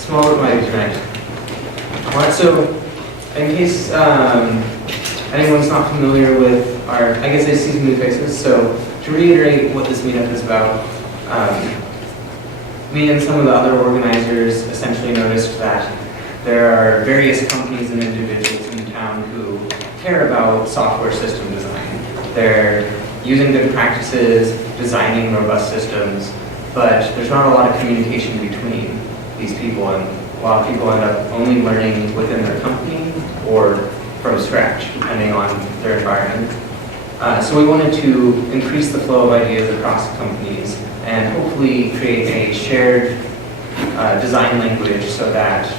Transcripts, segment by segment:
small but mighty tonight. Alright, so in case anyone's not familiar with our, I guess I see some new faces, so to reiterate what this meetup is about, me and some of the other organizers essentially noticed that there are various companies and individuals in town who care about software system design. They're using good practices, designing robust systems, but there's not a lot of communication between these people, and a lot of people end up only learning within their company or from scratch, depending on their environment. So we wanted to increase the flow of ideas across companies and hopefully create a shared design language so that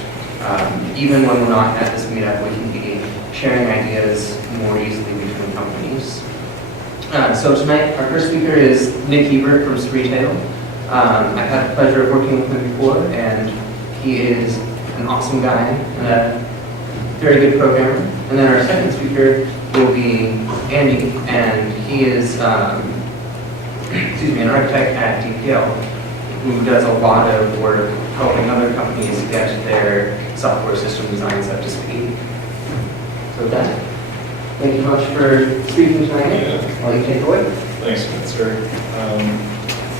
even when we're not at this meetup, we can be sharing ideas more easily between companies. So tonight, our first speaker is Nick Hebert from SpreeTail. I've had the pleasure of working with him before, and he is an awesome guy and a very good programmer. And then our second speaker will be Andy, and he is an architect at DPL who does a lot of work helping other companies get their software system designs up to speed. So with that, thank you much for speaking tonight. Yeah. I'll let you take it away. Thanks, Spencer.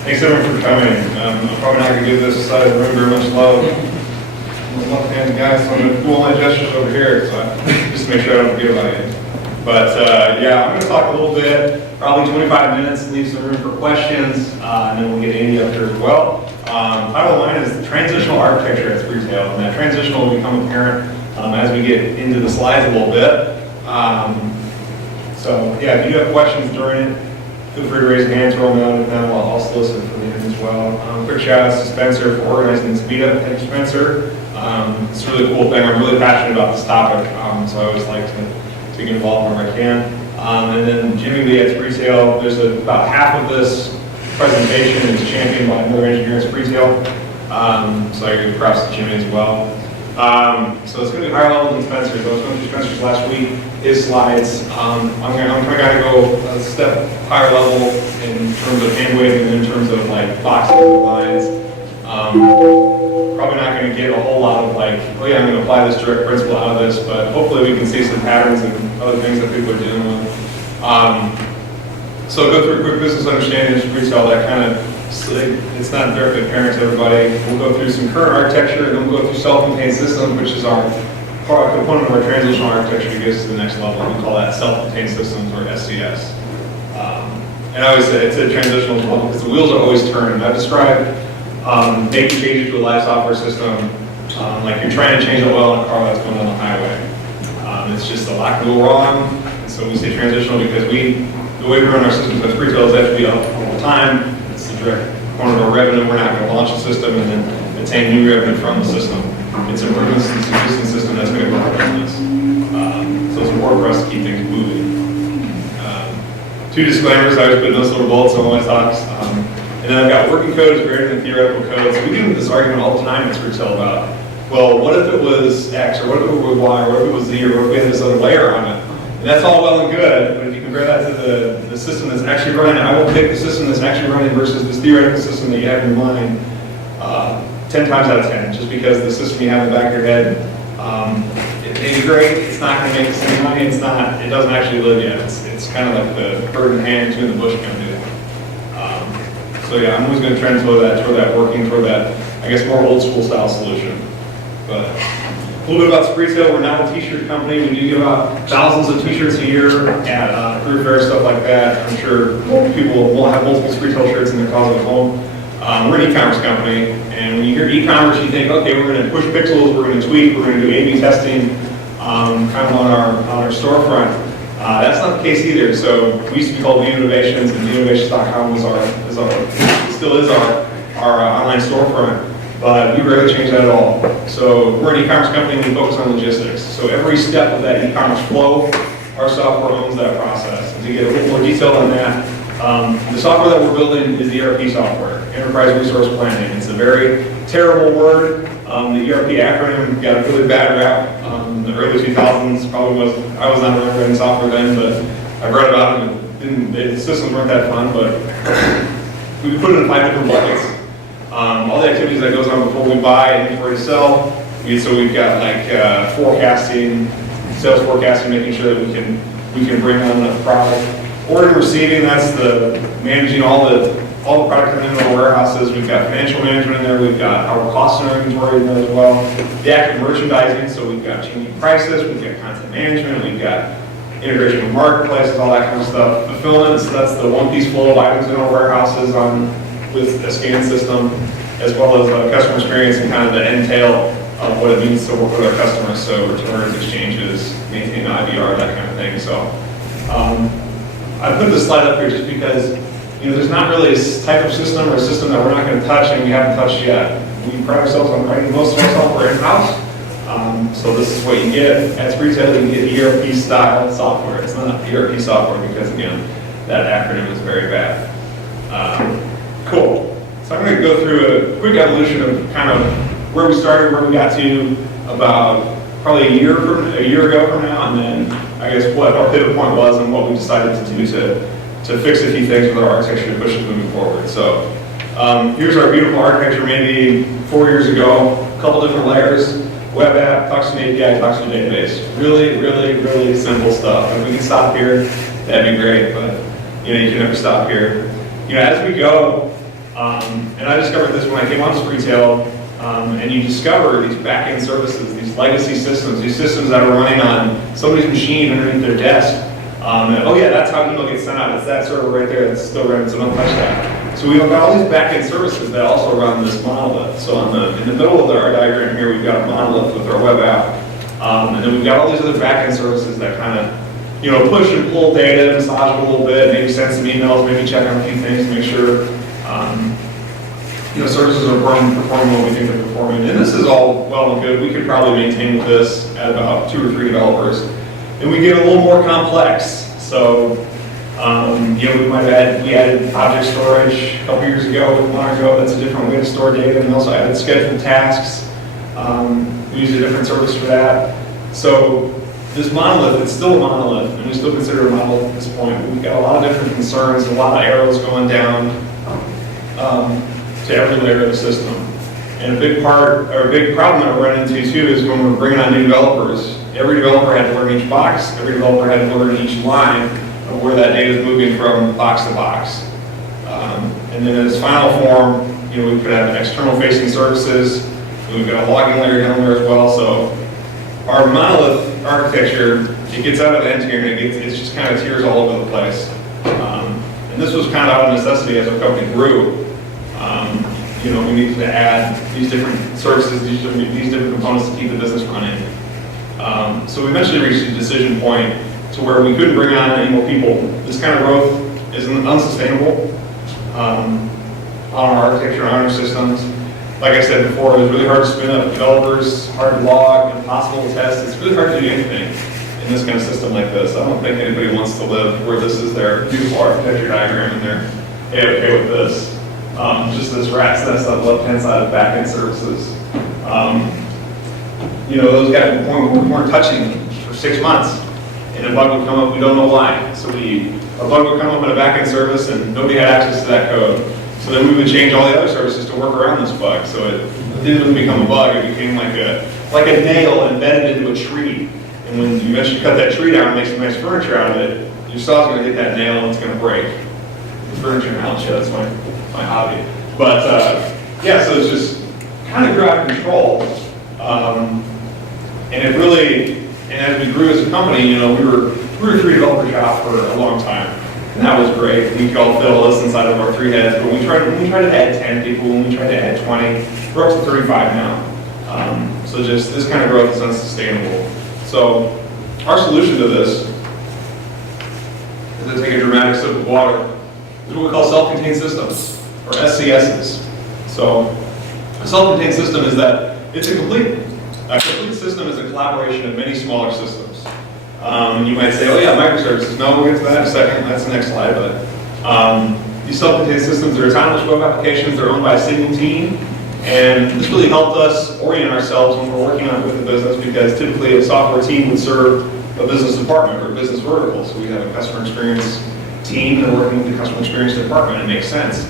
Thanks everyone for coming. I'm probably not going to give this side of the room very much love. I'm a left-handed guy, so I'm going to do all my gestures over here, so just to make sure I don't forget about you. But yeah, I'm going to talk a little bit, probably 25 minutes, leave some room for questions, and then we'll get Andy up here as well. Title of mine is the transitional architecture at SpreeTail, and that transition will become apparent as we get into the slides a little bit. So yeah, if you do have questions during it, feel free to raise your hand, throw them out, and then I'll also listen for the end as well. Quick shout out to Spencer for organizing this meetup. Thank you, Spencer. It's a really cool thing. I'm really passionate about this topic, so I always like to get involved whenever I can. And then Jimmy Lee at SpreeTail, there's about half of this presentation is championed by another engineer at SpreeTail. So I give props to Jimmy as well. So it's going to be higher level than Spencer's. I was going through Spencer's last week, his slides. I'm going to go a step higher level in terms of hand waving and in terms of like boxing lines. Probably not going to get a whole lot of like, oh yeah, I'm going to apply this direct principle out of this, but hopefully we can see some patterns and other things that people are dealing with. So go through a quick business understanding of SpreeTail that kind of, it's not directly apparent to everybody. We'll go through some current architecture, and then we'll go through self-contained systems, which is our component of our transitional architecture to get us to the next level. We call that self-contained systems, or SCS. And I always say it's a transitional as well because the wheels are always turning. I've described making changes to a live software system like you're trying to change an oil in a car that's going on the highway. It's just a lot can go wrong, and so we say transitional because the way we run our systems at SpreeTail is actually up all the time. It's the direct component of our revenue. We're not going to launch a system and then attain new revenue from the system. It's improvements to the existing system that's going to grow our business. So it's important for us to keep things moving. Two disclaimers. I always put those little bullets on my talks. And then I've got working code is greater than theoretical code. So we do this argument all the time at SpreeTail about, well, what if it was X, or what if it was Y, or what if it was Z, or what if we had this other layer on it? And that's all well and good, but if you compare that to the system that's actually running, I will pick the system that's actually running versus this theoretical system that you have in your mind 10 times out of 10, just because the system you have in the back of your head, it may be great, it's not going to make the same money, it doesn't actually live yet. It's kind of like the bird in the hand, two in the bush kind of deal. So yeah, I'm always going to trend toward that working, toward that, I guess, more old school style solution. But a little bit about SpreeTail. We're not a t-shirt company. We do give out thousands of t-shirts a year at career fairs, stuff like that. I'm sure people will have multiple SpreeTail shirts in their closet at home. We're an e-commerce company, and when you hear e-commerce, you think, okay, we're going to push pixels, we're going to tweak, we're going to do A/B testing, kind of on our storefront. That's not the case either. So we used to be called New Innovations, and newinnovations.com still is our online storefront. But we rarely change that at all. So we're an e-commerce company and we focus on logistics. So every step of that e-commerce flow, our software owns that process. And to get a little more detail on that, the software that we're building is the ERP software, Enterprise Resource Planning. It's a very terrible word. The ERP acronym got a really bad rap. In the early 2000s, I was not around writing software then, but I read about it, and the systems weren't that fun, but we put it in 5 different buckets. all the activities that goes on before we buy, inventory to sell. So we've got like forecasting, sales forecasting, making sure that we can bring on enough product. Ordering and receiving, that's the managing all the product coming into our warehouses. We've got financial management in there. We've got our costs in our inventory in there as well. The active merchandising, so we've got changing prices, we've got content management, we've got integration with marketplaces, all that kind of stuff. Fulfillment, so that's the one-piece flow of items in our warehouses with a scan system, as well as customer experience and kind of the entail of what it means to work with our customers, so returns, exchanges, maintaining IVR, that kind of thing. So I put this slide up here just because there's not really a type of system or a system that we're not going to touch and we haven't touched yet. We pride ourselves on writing most of our software in-house. So this is what you get. At SpreeTail, you get ERP-style software. It's not ERP software because, again, that acronym is very bad. Cool. So I'm going to go through a quick evolution of kind of where we started, where we got to about probably a year ago from now, and then I guess what our pivot point was and what we decided to do to fix a few things with our architecture to push us moving forward. So here's our beautiful architecture maybe 4 years ago, a couple different layers, web app, talks to an API, talks to a database. Really, really, really simple stuff. If we can stop here, that'd be great, but you can never stop here. As we go, and I discovered this when I came on SpreeTail, and you discover these back-end services, these legacy systems, these systems that are running on somebody's machine underneath their desk. And, oh yeah, that's how email gets sent out. It's that server right there that's still running, so don't touch that. So we've got all these back-end services that also run this monolith. So in the middle of our diagram here, we've got a monolith with our web app. And then we've got all these other back-end services that kind of push and pull data, massage it a little bit, maybe send some emails, maybe check on a few things to make sure services are performing what we think they're performing. And this is all well and good. We could probably maintain with this at about 2 or 3 developers. And we get a little more complex. So, we added object storage a couple years ago, a while ago. That's a different way to store data. And we also added scheduled tasks. We use a different service for that. So this monolith, it's still a monolith, and we still consider it a monolith at this point. We've got a lot of different concerns, a lot of arrows going down to every layer of the system. And a big problem that we run into too is when we're bringing on new developers, every developer had to learn each box, every developer had to learn each line of where that data is moving from box to box. And then in its final form, we could have external facing services, and we've got a logging layer down there as well. So our monolith architecture, it gets out of the engineering, it's just kind of tears all over the place. And this was kind of out of necessity as our company grew. We needed to add these different services, these different components to keep the business running. So we eventually reached a decision point to where we couldn't bring on any more people. This kind of growth is unsustainable on our architecture, on our systems. Like I said before, it was really hard to spin up developers, hard to log, impossible to test. It's really hard to do anything in this kind of system like this. I don't think anybody wants to live where this is their beautiful architecture diagram and they're okay with this. Just this rat's nest on the left-hand side of back-end services. Those got to the point where we weren't touching them for 6 months, and a bug would come up, we don't know why. So a bug would come up in a back-end service, and nobody had access to that code. So then we would change all the other services to work around this bug. So it didn't really become a bug, it became like a nail embedded into a tree. And when you eventually cut that tree down and make some nice furniture out of it, your saw's going to hit that nail and it's going to break. The furniture analogy, that's my hobby. But so it's just kind of grew out of control. And as we grew as a company, we were 3 developer shop for a long time. And that was great. We could all fit all this inside of our 3 heads, but when we tried to add 10 people, when we tried to add 20, we're up to 35 now. So just this kind of growth is unsustainable. So our solution to this is to take a dramatic sip of water. This is what we call self-contained systems, or SCSs. So a self-contained system is that it's a complete system is a collaboration of many smaller systems. You might say, oh yeah, microservices. No, we'll get to that in a second. That's the next slide. But these self-contained systems are autonomous web applications. They're owned by a single team. And this really helped us orient ourselves when we're working on it with the business, because typically a software team would serve a business department or a business vertical. So we have a customer experience team, they're working with the customer experience department. It makes sense.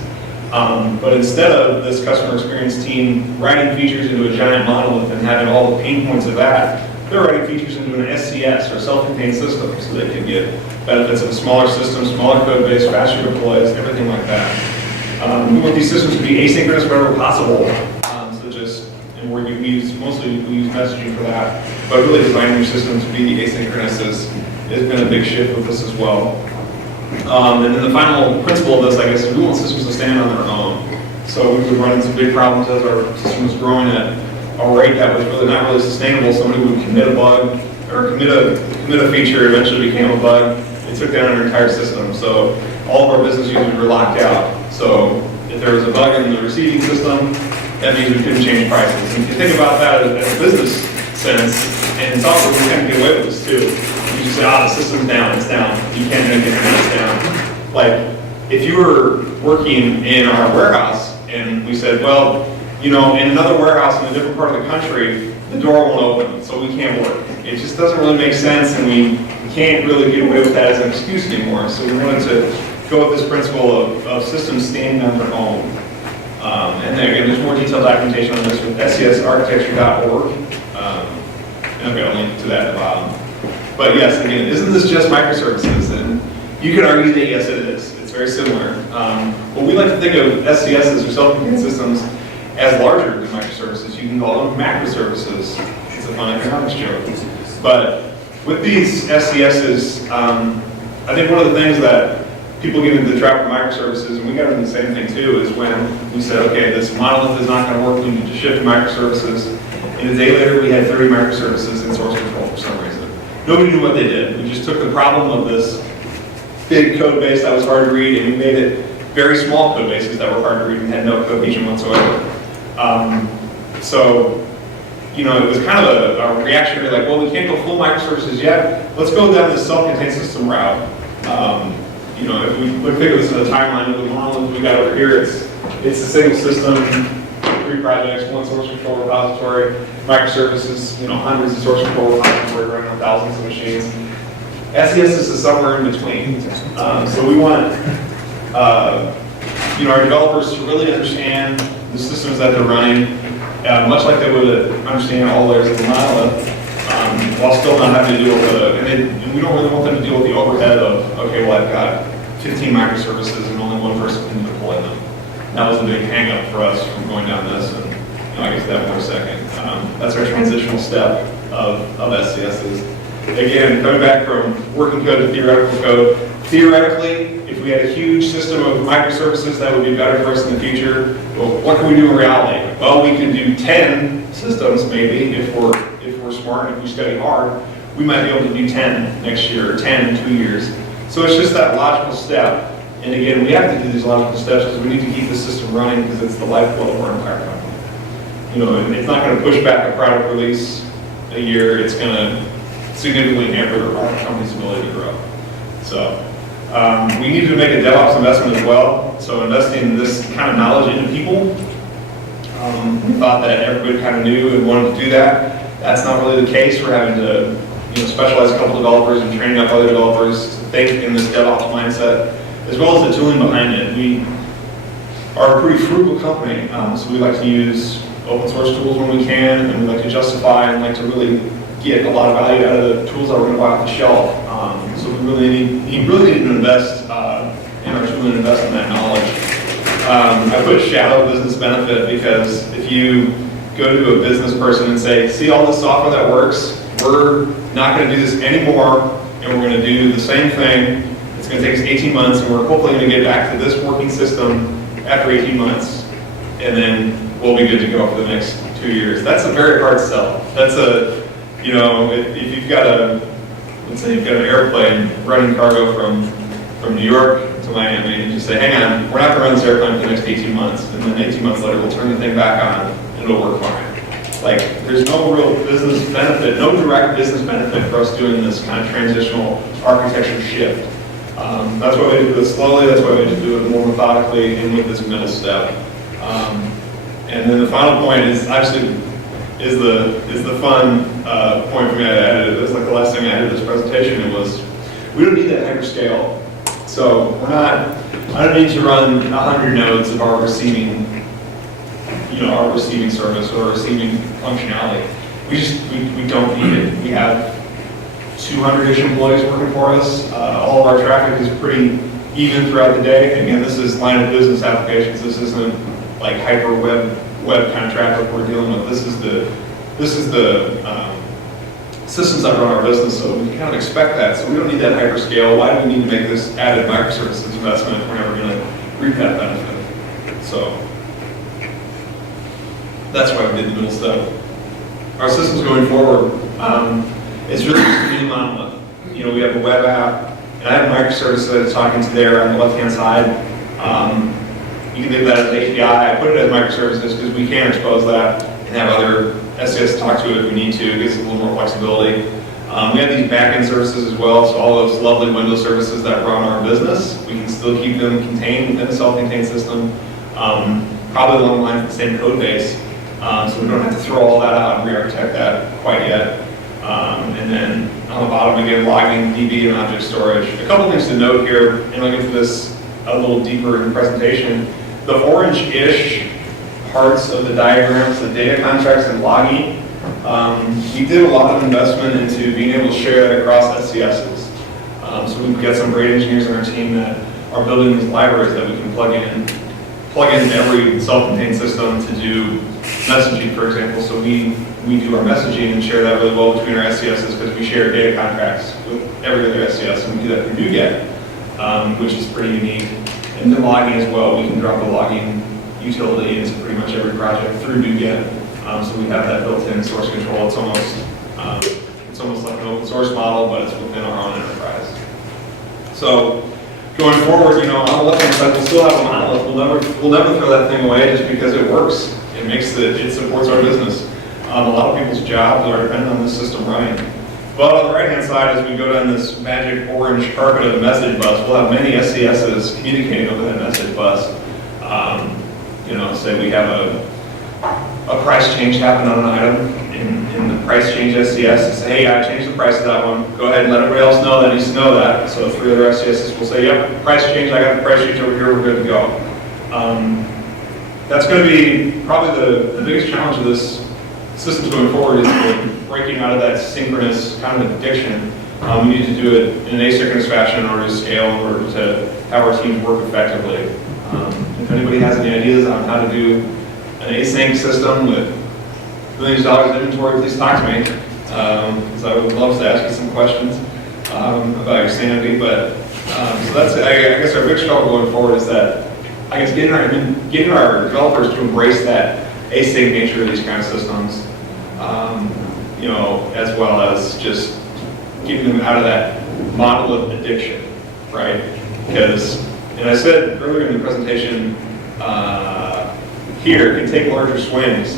But instead of this customer experience team writing features into a giant monolith and having all the pain points of that, they're writing features into an SCS or self-contained system so they can get benefits of a smaller system, smaller code base, faster deploys, everything like that. We want these systems to be asynchronous wherever possible. And we use messaging for that, but really designing your system to be asynchronous has been a big shift with this as well. And then the final principle of this, I guess, is we want systems to stand on their own. So we would run into big problems as our system was growing at a rate that was really not really sustainable. Somebody would commit a bug or commit a feature, eventually became a bug. It took down our entire system. So all of our business users were locked out. So if there was a bug in the receiving system, that means we couldn't change prices. And if you think about that as a business sense, and in software, we kind of get away with this too. You just say, the system's down, it's down. You can't do anything, it's down. Like, if you were working in our warehouse, and we said, well, in another warehouse in a different part of the country, the door won't open, so we can't work. It just doesn't really make sense, and we can't really get away with that as an excuse anymore. So we wanted to go with this principle of systems standing on their own. And then again, there's more detailed documentation on this with scsarchitecture.org. And I've got a link to that at the bottom. But yes, again, isn't this just microservices? And you could argue that yes, it is. It's very similar. But we like to think of SCSs or self-contained systems as larger than microservices. You can call them macroservices. It's a fun economics joke. But with these SCSs, I think one of the things that people get into the trap of microservices, and we got into the same thing too, is when we said, okay, this monolith is not going to work, we need to shift to microservices. And a day later, we had 30 microservices in source control for some reason. Nobody knew what they did. We just took the problem of this big code base that was hard to read, and we made it very small code bases that were hard to read and had no cohesion whatsoever. It was kind of a reactionary, like, well, we can't go full microservices yet. Let's go down this self-contained system route. If we look at this as a timeline of the monolith we got over here, it's a single system, 3 projects, 1 source control repository, microservices, hundreds of source control repositories running on thousands of machines. SES is somewhere in between. So we want our developers to really understand the systems that they're running, much like they would understand all layers of the monolith, while still not having to deal with and we don't really want them to deal with the overhead of, okay, well, I've got 15 microservices and only one person can deploy them. That was a big hang-up for us from going down this, and I guess that for a second. That's our transitional step of SCSs. Again, coming back from working code to theoretical code, theoretically, if we had a huge system of microservices that would be better for us in the future, well, what can we do in reality? Well, we can do 10 systems maybe if we're smart and if we study hard. We might be able to do 10 next year or 10 in 2 years. So it's just that logical step. And again, we have to do these logical steps because we need to keep the system running because it's the lifeblood of our entire company. And it's not going to push back a product release a year. It's going to significantly hamper our company's ability to grow. So we need to make a DevOps investment as well. So investing this kind of knowledge into people. We thought that everybody kind of knew and wanted to do that. That's not really the case. We're having to specialize a couple developers and training up other developers to think in this DevOps mindset, as well as the tooling behind it. We are a pretty frugal company, so we like to use open source tools when we can, and we like to justify and like to really get a lot of value out of the tools that we're going to buy off the shelf. So we really need to invest in our tooling and invest in that knowledge. I put shadow business benefit because if you go to a business person and say, see all this software that works, we're not going to do this anymore, and we're going to do the same thing. It's going to take us 18 months, and we're hopefully going to get back to this working system after 18 months, and then we'll be good to go for the next 2 years. That's a very hard sell. That's if you've got let's say you've got an airplane running cargo from New York to Miami, and you just say, hang on, we're not going to run this airplane for the next 18 months, and then 18 months later we'll turn the thing back on, and it'll work fine. Like, there's no real business benefit, no direct business benefit for us doing this kind of transitional architecture shift. That's why we do this slowly, that's why we need to do it more methodically and with this middle step. And then the final point is actually is the fun point for me. I added, it was like the last thing I added to this presentation. It was, we don't need that hyperscale. So we're not I don't need to run 100 nodes of our receiving, our receiving service or receiving functionality. We don't need it. We have 200-ish employees working for us. All of our traffic is pretty even throughout the day. Again, this is line of business applications. This isn't like hyper web kind of traffic we're dealing with. This is the systems that run our business, so we kind of expect that. So we don't need that hyperscale. Why do we need to make this added microservices investment if we're never going to reap that benefit? So that's why we did the middle step. Our systems going forward, it's really just a mini monolith. We have a web app, and I have a microservice that it's talking to there on the left-hand side. You can think of that as an API. I put it as microservices because we can expose that and have other SES talk to it if we need to. It gives us a little more flexibility. We have these backend services as well, so all those lovely Windows services that run our business, we can still keep them contained within a self-contained system, probably along the lines of the same code base, so we don't have to throw all that out and re-architect that quite yet. And then on the bottom, again, logging, DB, and object storage. A couple things to note here, and I'll get to this a little deeper in the presentation. The orange-ish parts of the diagrams, the data contracts and logging, we did a lot of investment into being able to share that across SCSs. So we've got some great engineers on our team that are building these libraries that we can plug in every self-contained system to do messaging, for example. So we do our messaging and share that really well between our SCSs because we share data contracts with every other SCS, and we do that through NuGet, which is pretty unique. And then logging as well, we can drop a logging utility into pretty much every project through NuGet. So we have that built-in source control. It's almost like an open source model, but it's within our own enterprise. So going forward, on the left-hand side, we'll still have a monolith. We'll never throw that thing away just because it works. It supports our business. A lot of people's jobs are dependent on this system running. But on the right-hand side, as we go down this magic orange carpet of the message bus, we'll have many SCSs communicating over that message bus. Say we have a price change happen on an item in the price change SCS. Say, hey, I changed the price of that one. Go ahead and let everybody else know that needs to know that. So 3 other SCSs will say, yep, price change, I got the price change over here, we're good to go. That's going to be probably the biggest challenge of this system going forward is breaking out of that synchronous kind of addiction. We need to do it in an asynchronous fashion in order to scale, in order to have our teams work effectively. If anybody has any ideas on how to do an async system with millions of dollars in inventory, please talk to me, because I would love to ask you some questions about your sanity. But so that's, I guess, our big struggle going forward is that, I guess, getting our developers to embrace that async nature of these kind of systems, as well as just getting them out of that monolith addiction, right? Because, and I said earlier in the presentation, here can take larger swings.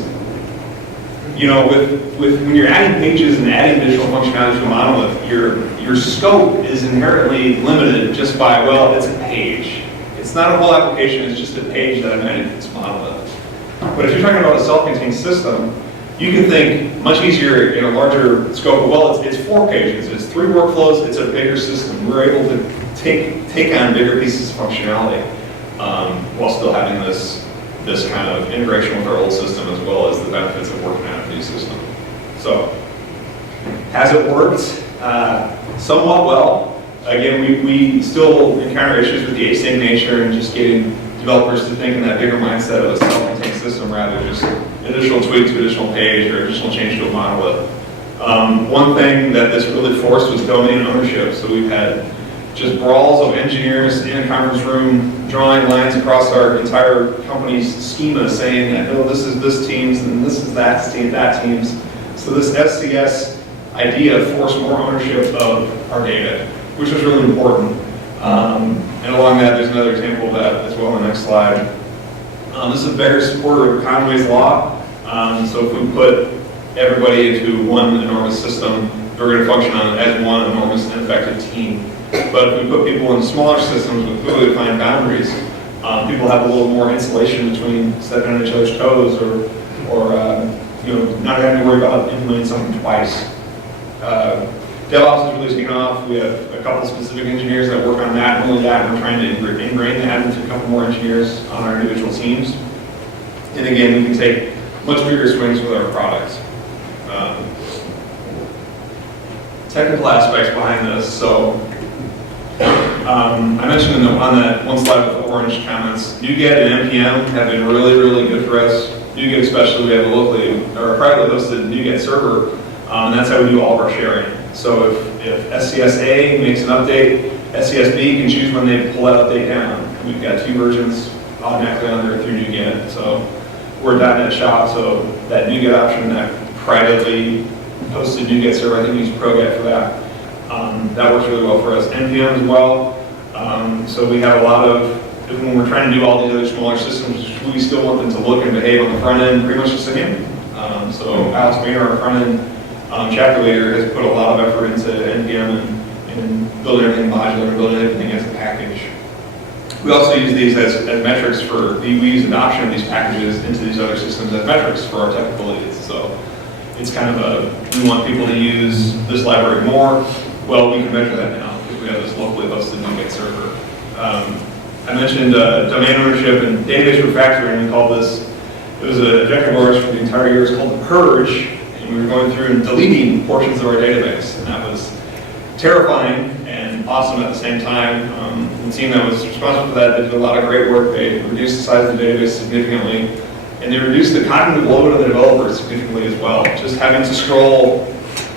With when you're adding pages and adding additional functionality to a monolith, your scope is inherently limited just by, well, it's a page. It's not a whole application, it's just a page that I'm adding to this monolith. But if you're talking about a self-contained system, you can think much easier in a larger scope of, well, it's 4 pages, it's 3 workflows, it's a bigger system. We're able to take on bigger pieces of functionality while still having this kind of integration with our old system, as well as the benefits of working out of the new system. So, has it worked? Somewhat well. Again, we still encounter issues with the async nature and just getting developers to think in that bigger mindset of a self-contained system rather than just additional tweak to additional page or additional change to a monolith. One thing that this really forced was domain ownership. So we've had just brawls of engineers in a conference room drawing lines across our entire company's schema saying that, no, this is this team's and this is that team's. So this SCS idea forced more ownership of our data, which was really important. And along that, there's another example of that as well on the next slide. This is a better supporter of Conway's Law. So if we put everybody into one enormous system, we're going to function as one enormous and effective team. But if we put people in smaller systems with clearly defined boundaries, people have a little more insulation between stepping on each other's toes or not having to worry about implementing something twice. DevOps has really taken off. We have a couple specific engineers that work on that, and only that, and we're trying to ingrain that into a couple more engineers on our individual teams. And again, we can take much bigger swings with our products. Technical aspects behind this. So I mentioned on that one slide with the orange comments, NuGet and NPM have been really, really good for us. NuGet especially, we have a locally or a privately hosted NuGet server, and that's how we do all of our sharing. So if SCSA makes an update, SCSB can choose when they pull that update down. We've got 2 versions automatically on there through NuGet. So we're a .NET shop, so that NuGet option, that privately hosted NuGet server, I think we use ProGet for that. That works really well for us. NPM as well. So we have a lot of, when we're trying to do all these other smaller systems, we still want them to look and behave on the front end pretty much the same. So Alex Maynard, our front end chapter leader, has put a lot of effort into NPM and building everything modular and building everything as a package. We also use these as metrics we use adoption of these packages into these other systems as metrics for our technical leads. So it's kind of we want people to use this library more. Well, we can measure that now because we have this locally hosted NuGet server. I mentioned domain ownership and database refactoring. We called this, it was an objective of ours for the entire year. It's called the Purge. And we were going through and deleting portions of our database. And that was terrifying and awesome at the same time. The team that was responsible for that did a lot of great work. They reduced the size of the database significantly. And they reduced the cognitive load on the developers significantly as well. Just having to scroll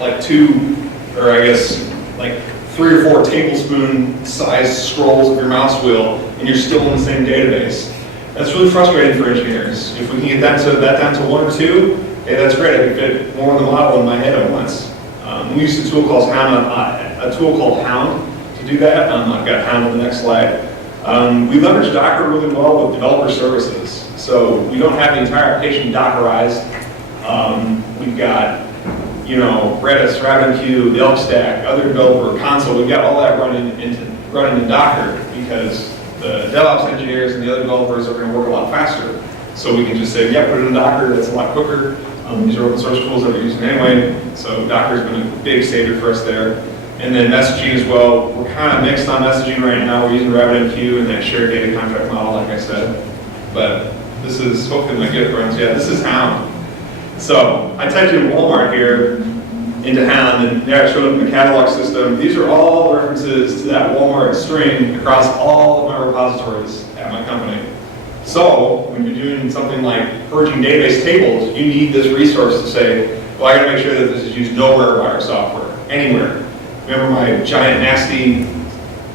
like 2, or I guess like 3 or 4 tablespoon sized scrolls of your mouse wheel, and you're still in the same database. That's really frustrating for engineers. If we can get that down to 1 or 2, hey, that's great. I can fit more of the model in my head at once. We use a tool called Hound to do that. I've got Hound on the next slide. We leverage Docker really well with developer services. So we don't have the entire application Dockerized. We've got, Redis, RabbitMQ, the Elk Stack, other developer console. We've got all that running in Docker because the DevOps engineers and the other developers are going to work a lot faster. So we can just say, yeah, put it in Docker. That's a lot quicker. These are open source tools that we're using anyway. So Docker's been a big savior for us there. And then messaging as well. We're kind of mixed on messaging right now. We're using RabbitMQ and that shared data contract model, like I said. But this is, hopefully my good friends, yeah, this is Hound. So I typed in Walmart here into Hound, and there it showed up in the catalog system. These are all references to that Walmart string across all of my repositories at my company. So when you're doing something like purging database tables, you need this resource to say, well, I gotta make sure that this is used nowhere by our software, anywhere. Remember my giant nasty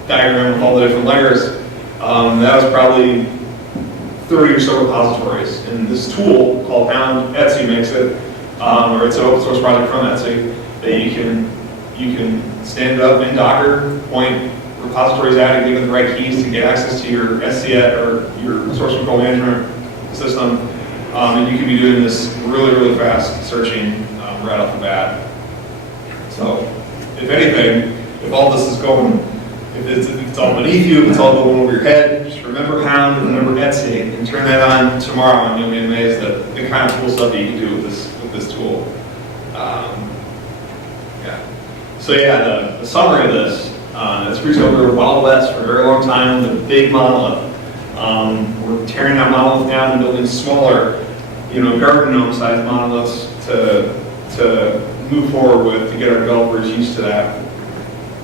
diagram with all the different layers? That was probably 30 or so repositories. And this tool called Hound, Etsy makes it, or it's an open source project from Etsy, that you can stand it up in Docker, point repositories at and give them the right keys to get access to your SCS or your source control management system. And you can be doing this really, really fast searching right off the bat. So if anything, if all this is going, if it's all beneath you, if it's all going over your head, just remember Hound and remember Etsy and turn that on tomorrow and you'll be amazed at the kind of cool stuff that you can do with this tool. So yeah, the summary of this, SpreeTail, we were Wild West for a very long time with a big monolith. We're tearing that monolith down and building smaller, garden gnome sized monoliths to move forward with to get our developers used to that.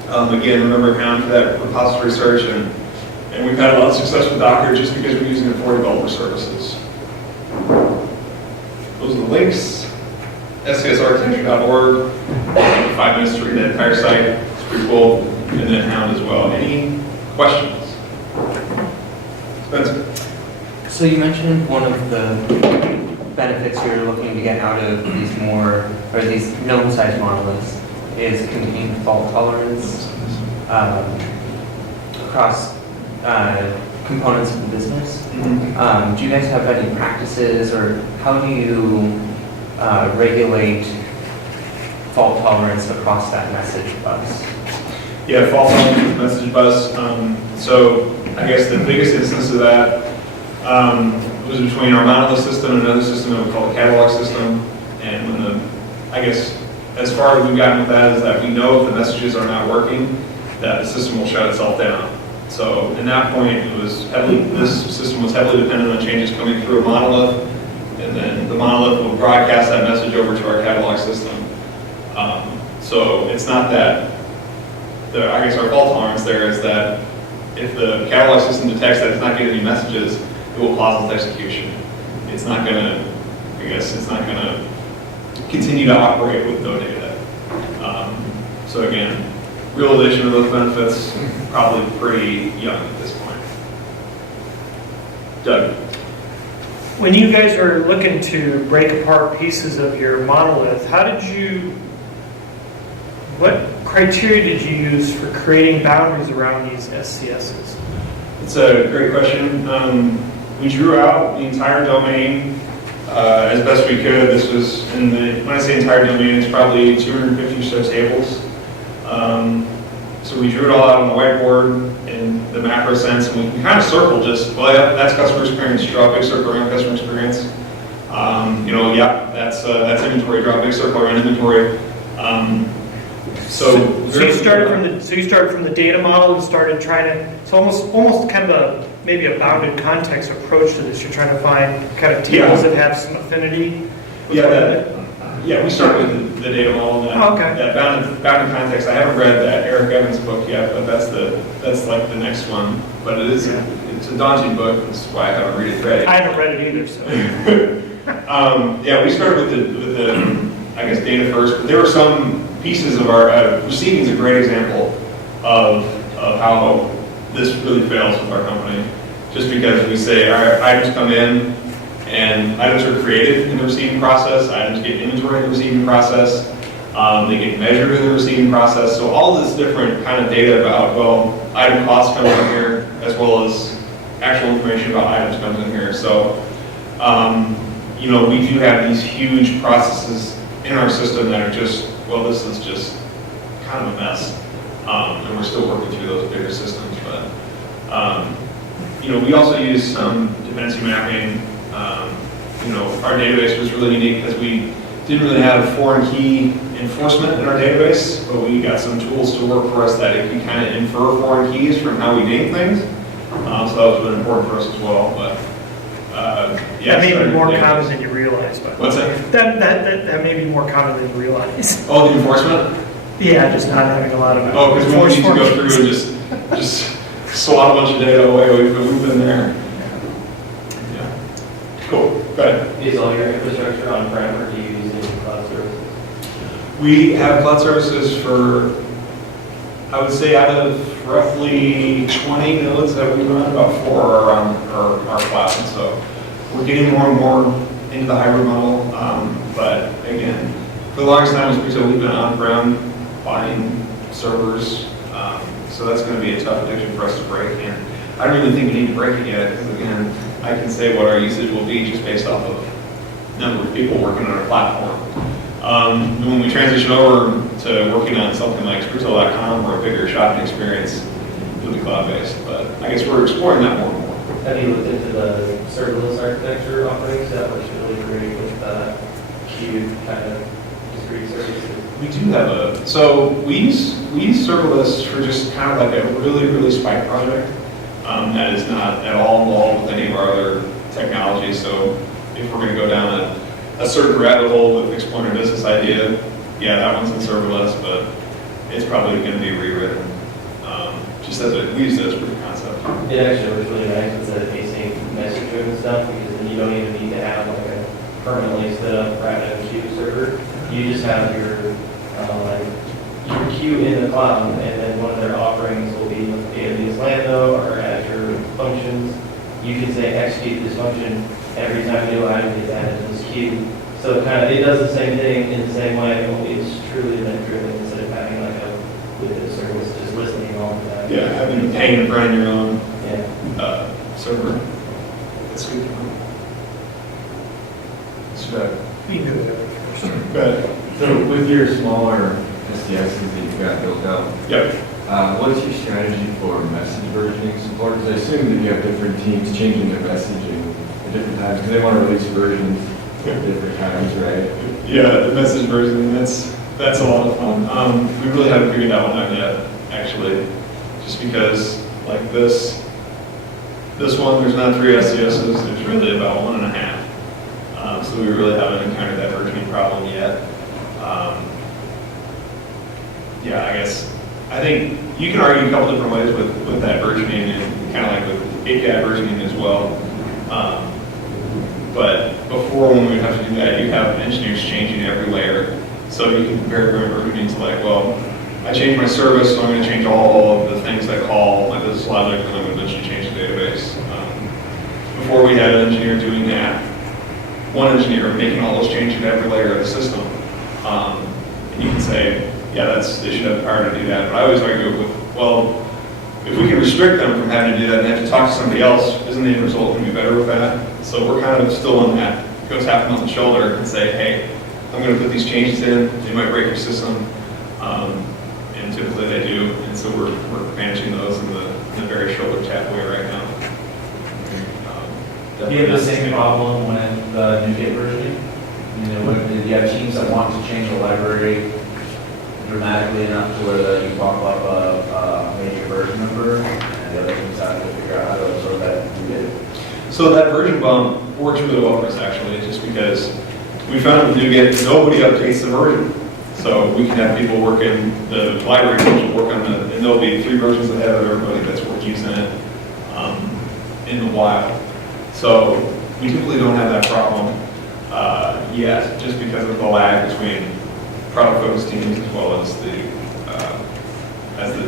Again, remember Hound for that repository search, and we've had a lot of success with Docker just because we're using it for developer services. Those are the links. scsarchitecture.org. 5 minutes to read that entire site. It's pretty cool. And then Hound as well. Any questions? Spencer? So you mentioned one of the benefits you're looking to get out of these gnome-sized monoliths is contained fault tolerance across components of the business. Mm-hmm. Do you guys have any practices, or how do you regulate fault tolerance across that message bus? Yeah, fault tolerance message bus. So I guess the biggest instance of that was between our monolith system and another system that we call the catalog system. And when as far as we've gotten with that is that we know if the messages are not working, that the system will shut itself down. So in that point, this system was heavily dependent on changes coming through a monolith, and then the monolith will broadcast that message over to our catalog system. So it's not that, I guess our fault tolerance there is that if the catalog system detects that it's not getting any messages, it will pause its execution. It's not gonna, it's not gonna continue to operate with no data. So again, realization of those benefits, probably pretty young at this point. Doug? When you guys are looking to break apart pieces of your monolith, what criteria did you use for creating boundaries around these SCSs? It's a great question. We drew out the entire domain as best we could. This was when I say entire domain, it's probably 250 or so tables. So we drew it all out on the whiteboard in the macro sense, and we kind of circled just, well, yeah, that's customer experience. Draw a big circle around customer experience. That's inventory. Draw a big circle around inventory. So you started from the data model and started trying to. It's almost kind of maybe a bounded context approach to this. You're trying to find kind of tables that have some affinity. We started with the data model. That bounded context. I haven't read that Eric Evans book yet, but that's like the next one. But it's a daunting book. That's why I haven't read it already. I haven't read it either. So. We started with the I guess data first, but there were some pieces of our receiving is a great example of how this really fails with our company. Just because we say our items come in and items are created in the receiving process, items get inventory in the receiving process, they get measured in the receiving process. So all this different kind of data about, well, item costs comes in here, as well as actual information about items comes in here. So, we do have these huge processes in our system that are just, well, this is just kind of a mess. And we're still working through those bigger systems. But, we also use some dependency mapping. Our database was really unique because we didn't really have foreign key enforcement in our database, but we got some tools to work for us that it can kind of infer foreign keys from how we name things. So that was really important for us as well. But that may be more common than you realize. But what's that? That may be more common than you realize. Oh, the enforcement? Yeah, just not having a lot of. Oh, because we need to go through and just swat a bunch of data away. We've been there. Yeah. Cool. Go ahead. Is all your infrastructure on-prem, or do you use any cloud services? We have cloud services for, I would say, out of roughly 20 nodes that we run, about 4 are on our cloud. And so we're getting more and more into the hybrid model. But again, for the longest time with SpreeTail, we've been on-prem, buying servers. So that's going to be a tough addiction for us to break. And I don't even think we need to break it yet, because again, I can say what our usage will be just based off of number of people working on our platform. When we transition over to working on something like SpreeTail.com or a bigger shopping experience, it'll be cloud-based. But I guess we're exploring that more and more. Have you looked into the serverless architecture offerings that was really great with queued kind of discrete services? We do have we use serverless for just kind of like a really, really spike project that is not at all involved with any of our other technologies. So if we're going to go down a certain rabbit hole with exploring a business idea, yeah, that one's in serverless, but it's probably going to be rewritten. Just as we use it as proof of concept. It actually was really nice with the async message-driven stuff, because then you don't even need to have like a permanently set up RabbitMQ server. You just have your queue in the cloud, and then one of their offerings will be with AWS Lambda or Azure Functions. You can say execute this function every time a new item gets added to this queue. So it does the same thing in the same way, only it's truly event-driven instead of having like a widget service just listening all the time. Yeah, having to pay and run your own server. That's good. We can do it. Go ahead. So with your smaller SDSs that you've got built out, Yep. what's your strategy for message versioning support? Because I assume that you have different teams changing their messaging at different times because they want to release versions at different times, right? Yeah, the message version, That's a lot of fun. We really haven't figured that one out yet, actually, just because like this one, there's not 3 SCSs, there's really about 1.5. So we really haven't encountered that versioning problem yet. Yeah, I think you can argue a couple different ways with that versioning and kind of like with API versioning as well. But before, when we would have to do that, you have engineers changing every layer. So you can compare versioning to like, well, I changed my service, so I'm going to change all of the things that call my business logic, and I'm going to eventually change the database. Before we had an engineer doing that, one engineer making all those changes in every layer of the system. And you can say, yeah, they should have the power to do that. But I always argue with, well, if we can restrict them from having to do that and have to talk to somebody else, isn't the end result going to be better with that? So we're kind of still on that. Go tap them on the shoulder and say, hey, I'm going to put these changes in. They might break your system. And typically they do. And so we're managing those in the very shoulder tap way right now. Do you have the same problem with the NuGet versioning? You know, when you have teams that want to change the library dramatically enough to where you bump up a major version number, and the other teams have to figure out how to absorb that NuGet? So that version bump works really well for us actually, just because we found with NuGet, nobody updates the version. So we can have people working, the library teams will work on and there'll be 3 versions ahead of everybody that's using it in the wild. So we typically don't have that problem yet, just because of the lag between product-focused teams as well as the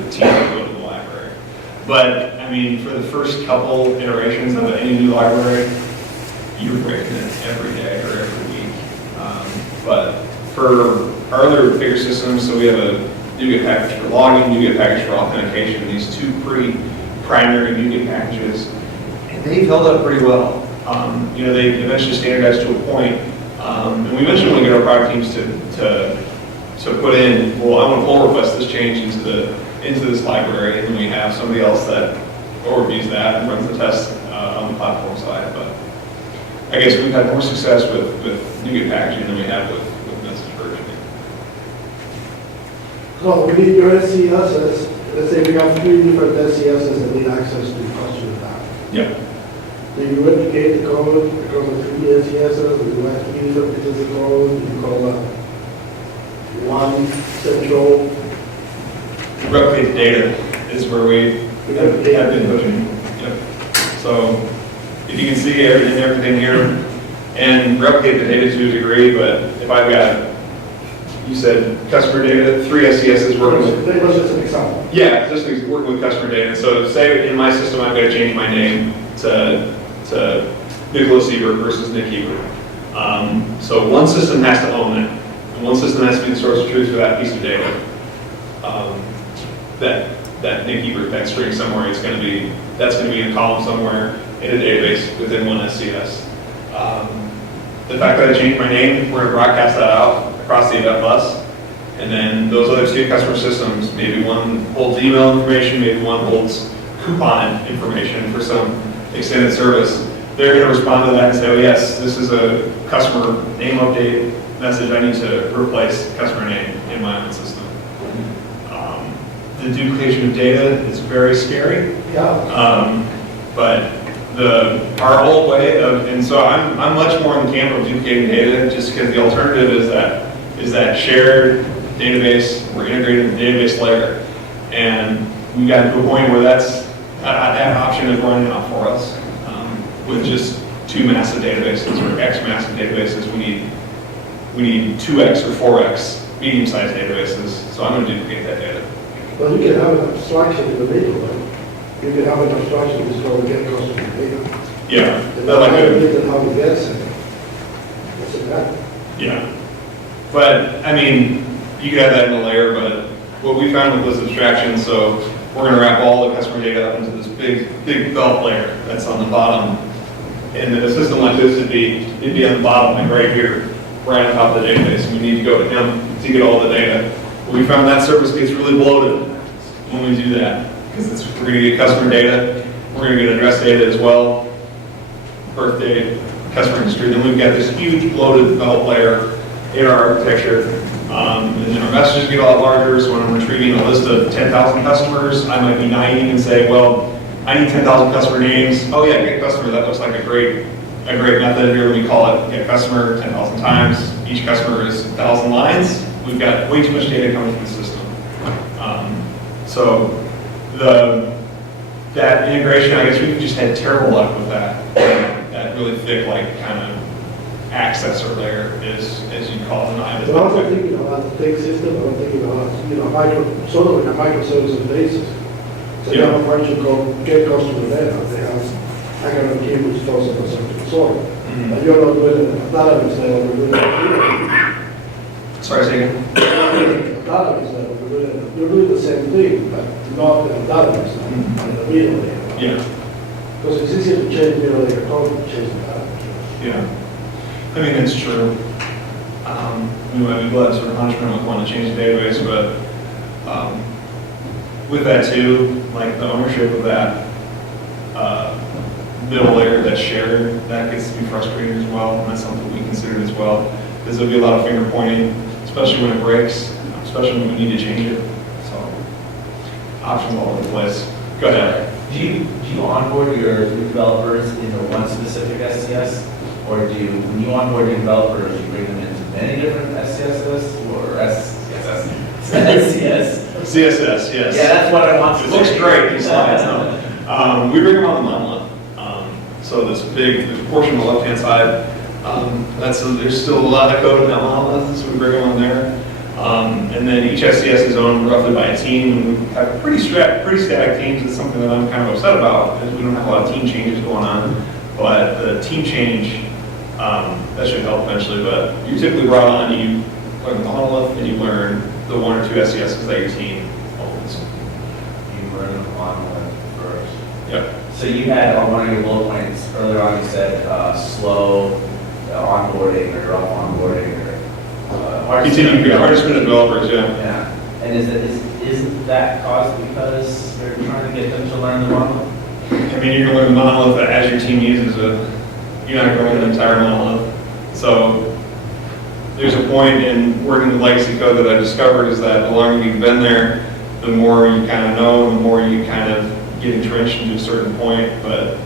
teams that build the library. But I mean, for the first couple iterations of any new library, you're breaking it every day or every week. But for our other bigger systems, so we have a NuGet package for logging, NuGet package for authentication, these 2 pretty primary NuGet packages, and they've held up pretty well. You know, they eventually standardized to a point, and we eventually want to get our product teams to put in, well, I want to pull request this change into this library, and then we have somebody else that overviews that and runs the test on the platform side. But I guess we've had more success with NuGet packaging than we have with message versioning. So we need your SCSs, let's say we have 3 different SCSs that need access to customer data. Yeah. Do you replicate the code across the 3 SCSs? Do you have 3 different pieces of code? Do you call one central? Replicate the data is where we have been pushing. Yep. So if you can see everything here, and replicate the data to a degree, but if I've got, you said customer data, 3 SCSs working with. That was just an example. Yeah, just working with customer data. So say in my system I've got to change my name to Nicholas Ebert versus Nick Ebert. So one system has to own it, and one system has to be the source of truth for that piece of data. That Nick Ebert, that string somewhere, that's going to be in a column somewhere in a database within one SCS. The fact that I changed my name, we're going to broadcast that out across the event bus, and then those other 2 customer systems, maybe one holds email information, maybe one holds coupon information for some extended service. They're going to respond to that and say, oh yes, this is a customer name update message. I need to replace customer name in my own system. The duplication of data is very scary. Yeah. But our old way of, and so I'm much more in the camp of duplicating data, just because the alternative is that shared database. We're integrating the database layer, and we got to a point where that option is running out for us. With just 2 massive databases or X massive databases, we need 2X or 4X medium-sized databases. So I'm going to duplicate that data. Well, you can have an abstraction in the middle, right? You can have an abstraction that's called get customer data. Yeah, And that like how a, it how it gets it. That's it, that. yeah. But I mean, you could have that in a layer. But what we found with this abstraction, so we're going to wrap all the customer data up into this big belt layer that's on the bottom. And in a system like this, it'd be on the bottom, like right here, right on top of the database. And we need to go to him to get all the data. But we found that service gets really bloated when we do that, because we're going to get customer data, we're going to get address data as well, birthday, customer history. Then we've got this huge bloated belt layer in our architecture And then our messages get a lot larger, so when I'm retrieving a list of 10,000 customers, I might be naive and say, well, I need 10,000 customer names. Oh yeah, get customer, that looks like a great method. Here, let me call it get customer 10,000 times. Each customer is 1,000 lines. We've got way too much data coming through the system. So that integration, I guess we've just had terrible luck with that. That really thick, like, kind of accessor layer is, as you call it, But I'm also thinking about the thick system, I'm thinking about, sort of like a microservices basis. So they have a function called get customer data, they have, I can give which stores or something, sort of. But you're not doing it at a database level, we're doing it at Sorry, say again? database level, you're doing the same thing, but not at a database level, at a middle layer. Yeah. Because it's easier to change middle layer code than change the database. Yeah. I mean, that's true. We might be glad sort of punishment with wanting to change the database, but with that too, like the ownership of that middle layer that's shared, that gets to be frustrating as well, and that's something we considered as well, because there'll be a lot of finger pointing, especially when it breaks, especially when we need to change it. So options all over the place. Go ahead. Do you onboard your developers into one specific SCS? Or when you onboard your developers, you bring them into many different SCSs or SCS? CSS, yes. Yeah, that's what I want to It say. looks great, these slides, no. We bring them on the monolith. So this big portion on the left-hand side, there's still a lot of code in that monolith, so we bring them on there. And then each SCS is owned roughly by a team. We have pretty static teams. It's something that I'm kind of upset about, because we don't have a lot of team changes going on. But the team change, that should help eventually. But you're typically brought on, you learn the monolith, and you learn the 1 or 2 SCSs that your team owns. You learn the monolith first. Yep. So you had on one of your bullet points earlier on, you said slow onboarding or rough onboarding or hardest minute developers, yeah. Yeah. And isn't that caused because they're trying to get them to learn the monolith? I mean, you're going to learn the monolith as your team uses it. You're not going to learn the entire monolith. So there's a point in working with legacy code that I discovered is that the longer you've been there, the more you kind of know, and the more you kind of get entrenched into a certain point. But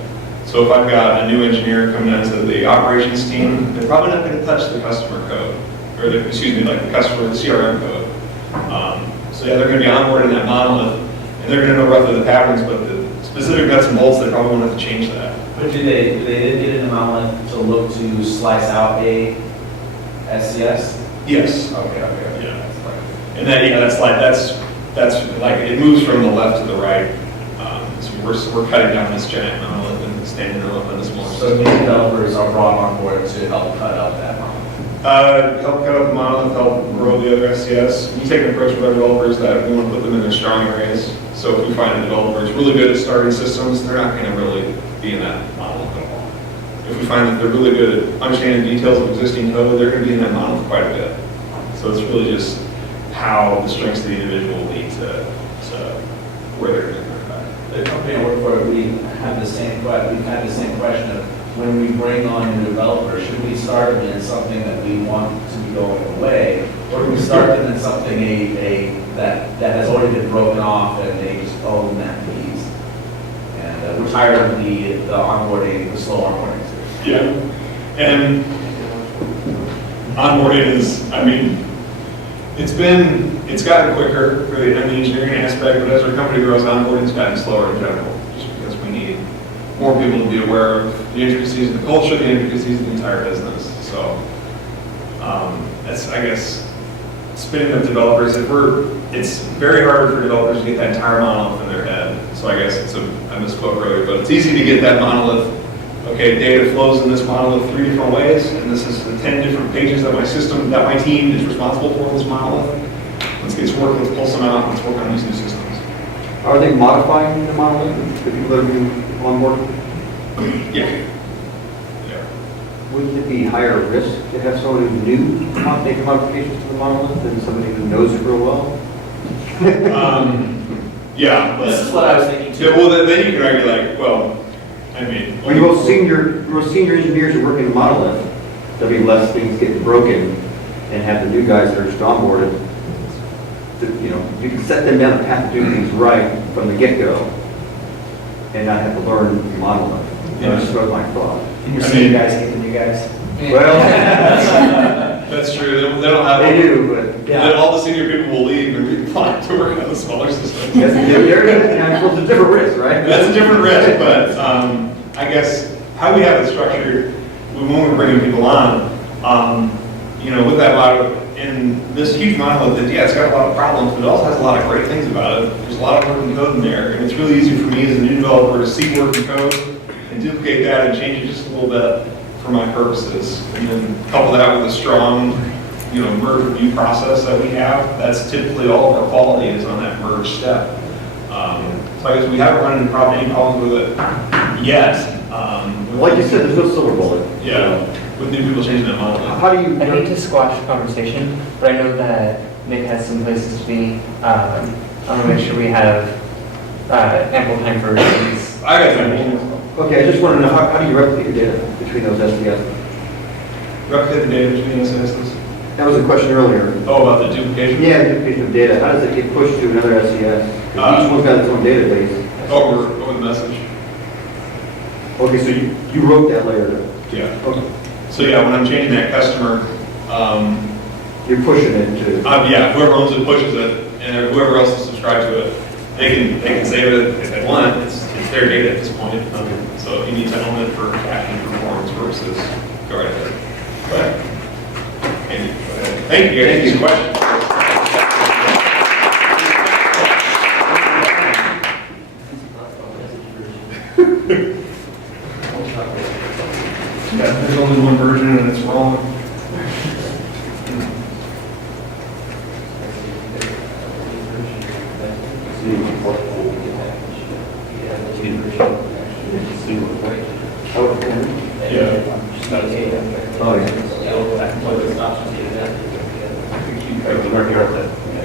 so if I've got a new engineer coming into the operations team, they're probably not going to touch the customer code, or the CRM code. So yeah, they're going to be onboarded in that monolith, and they're going to know roughly the patterns, but the specific nuts and bolts, they probably won't have to change that. But do they get in the monolith to look to slice out a SCS? Yes. Okay. Yeah. And that's like, it moves from the left to the right. So we're cutting down this giant monolith and standing it up on this one. So new developers are brought on board to help cut out that monolith? Help cut out the monolith, help grow the other SCS. We take an approach with our developers that we want to put them in their strong areas. So if we find a developer is really good at starting systems, they're not going to really be in that monolith at all. If we find that they're really good at understanding the details of existing code, they're going to be in that monolith quite a bit. So it's really just how the strengths of the individual lead to where they're going to learn about it. The company I work for, we've had the same question of when we bring on new developers, should we start them in something that we want to be going away, or do we start them in something that has already been broken off and they just own that piece? And we're tired of the onboarding, the slow onboarding. Yeah, and onboarding is, I mean, it's gotten quicker for the engineering aspect, but as our company grows, onboarding's gotten slower in general, just because we need more people to be aware of the intricacies of the culture, the intricacies of the entire business. So that's, I guess, spinning up developers. It's very hard for developers to get that entire monolith in their head. So I guess I misspoke earlier, but it's easy to get that monolith. Okay, data flows in this monolith 3 different ways, and this is the 10 different pages that my team is responsible for this monolith. Let's get to work, let's pull some out, let's work on these new systems. Are they modifying the monolith, the people that are being on board? Yeah. Wouldn't it be higher risk to have someone who's new make modifications to the monolith than somebody who knows it real well? Yeah. This is what I was thinking too. Yeah, well, then you can argue like, well, I mean. When most senior engineers are working a monolith, there'll be less things getting broken, and have the new guys that are just onboarded, you can set them down the path to do things right from the get-go and not have to learn the monolith. That's just what my thought. And you're seeing guys hate the new guys. Well, That's true, they don't have. they do, but Yeah, all the senior people will leave and be fine to work on the smaller systems. it's a different risk, right? That's a different risk, but I guess how we have it structured, when we're bringing people on, with that lot of, in this huge monolith, it's got a lot of problems, but it also has a lot of great things about it. There's a lot of working code in there, and it's really easy for me as a new developer to see working code and duplicate that and change it just a little bit for my purposes. And then couple that with a strong, merge review process that we have. That's typically all of our quality is on that merge step. So I guess we haven't run into any problems with it yet. Like you said, there's no silver bullet. Yeah, with new people changing that model. How do you? I hate to squash the conversation, but I know that Nick has some places to be. I want to make sure we have ample time for these. I got time. Okay, I just want to know, how do you replicate your data between those SDS? Replicate the data between SSs. That was a question earlier. Oh, about the duplication? Yeah, the duplication of data, how does it get pushed to another SES? 'Cause each one's got its own database. Over the message. Okay, so you wrote that layer. Yeah. Okay. So yeah, when I'm changing that customer, You're pushing it to. whoever owns it pushes it, and whoever else is subscribed to it, they can save it if they want. It's their data at this point. So if you need to own it for tracking performance purposes, go right ahead. But, thank you. Thank you. Question. Yeah, there's only one version and it's wrong.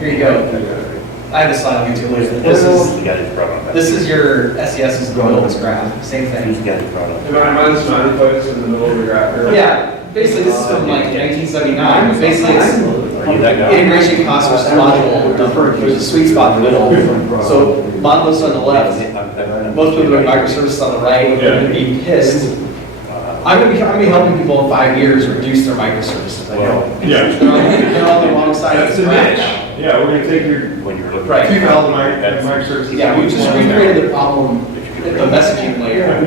Here you go. I have a slide on YouTube later. This is your SES's development graph. Same thing. Mine's smiley place in the middle of the graph here. Yeah, basically this is from like 1979. Basically, it's integration costs versus module number. There's a sweet spot in the middle. So monoliths on the left, most people doing microservices on the right. They're going to be pissed. I'm going to be helping people in 5 years reduce their microservices. I know. Yeah. They're on the wrong side of That's the a graph niche. now. Yeah, we're gonna take your Right. 2,000 microservices. Yeah, we just recreated the problem at the messaging layer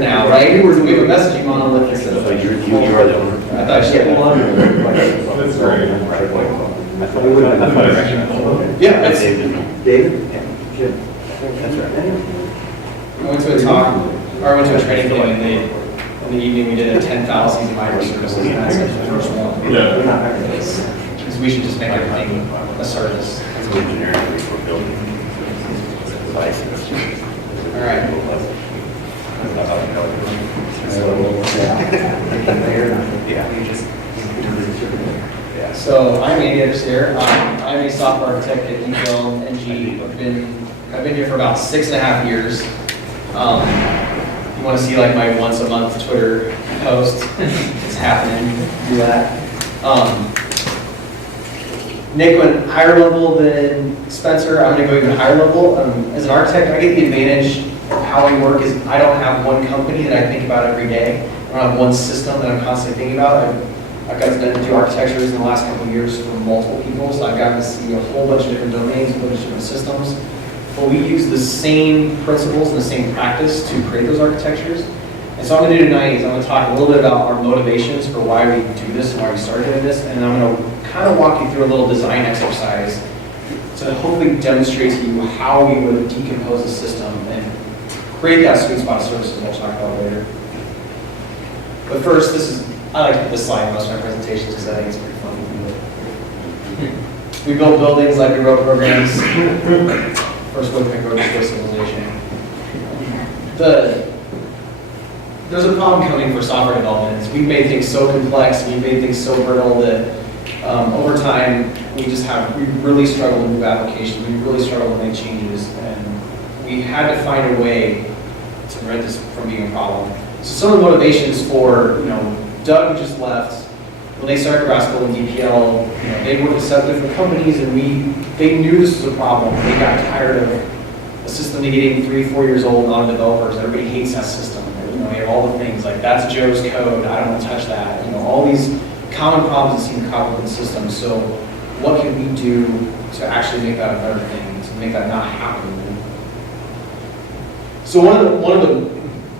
now, right? We have a messaging monolith instead of. You are the owner. I thought I should. That's great. Yeah, it's, David? I went to a talk, or I went to a training thing and in the evening we did a 10,000 microservices and that's like the first one. Yeah. Because we should just make everything a service. All right. So I'm Andy Edersteer. I'm a software architect at Intel NG. I've been here for about 6.5 years. You want to see like my once a month Twitter post? It's happening. Do that. Nick went higher level than Spencer. I'm going to go even higher level. As an architect, I get the advantage of how I work is I don't have one company that I think about every day. I don't have one system that I'm constantly thinking about. I've gotten to do architectures in the last couple of years for multiple people, so I've gotten to see a whole bunch of different domains, a bunch of different systems. But we use the same principles and the same practice to create those architectures. And so I'm going to do tonight is I'm going to talk a little bit about our motivations for why we do this and why we started doing this, and I'm going to kind of walk you through a little design exercise to hopefully demonstrate to you how we would decompose a system and create that sweet spot of services we'll talk about later. But first, I like to put this slide in most of my presentations because I think it's pretty fun. We build buildings like we wrote programs. First book I wrote was civilization. There's a problem coming for software development. We've made things so complex, we've made things so brittle that over time we really struggle to move applications. We really struggle to make changes, and we had to find a way to prevent this from being a problem. So some of the motivations for, Doug, who just left, when they started grad school in DPL, you know, they worked with 7 different companies, and they knew this was a problem. They got tired of a system getting 3-4 years old on developers. Everybody hates that system. You know, you have all the things like, that's Joe's code, I don't want to touch that. You know, all these common problems that seem to crop up in the system. So what can we do to actually make that a better thing, to make that not happen? So one of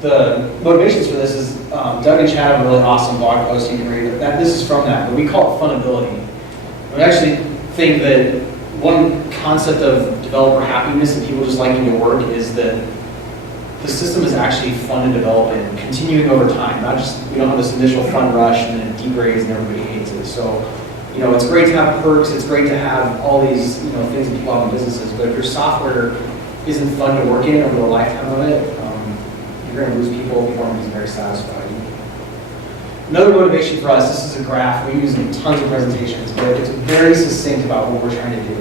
the motivations for this is Doug and Chad have a really awesome blog post you can read. That this is from that, but we call it funability. We actually think that one concept of developer happiness and people just liking to work is that the system is actually fun to develop and continuing over time. Not just, we don't have this initial fun rush and then it degrades and everybody hates it. So, you know, it's great to have perks. It's great to have all these, you know, things that people have in businesses. But if your software isn't fun to work in over the lifetime of it, you're going to lose people. People aren't going to be very satisfied. Another motivation for us, this is a graph we use in tons of presentations, but it's very succinct about what we're trying to do.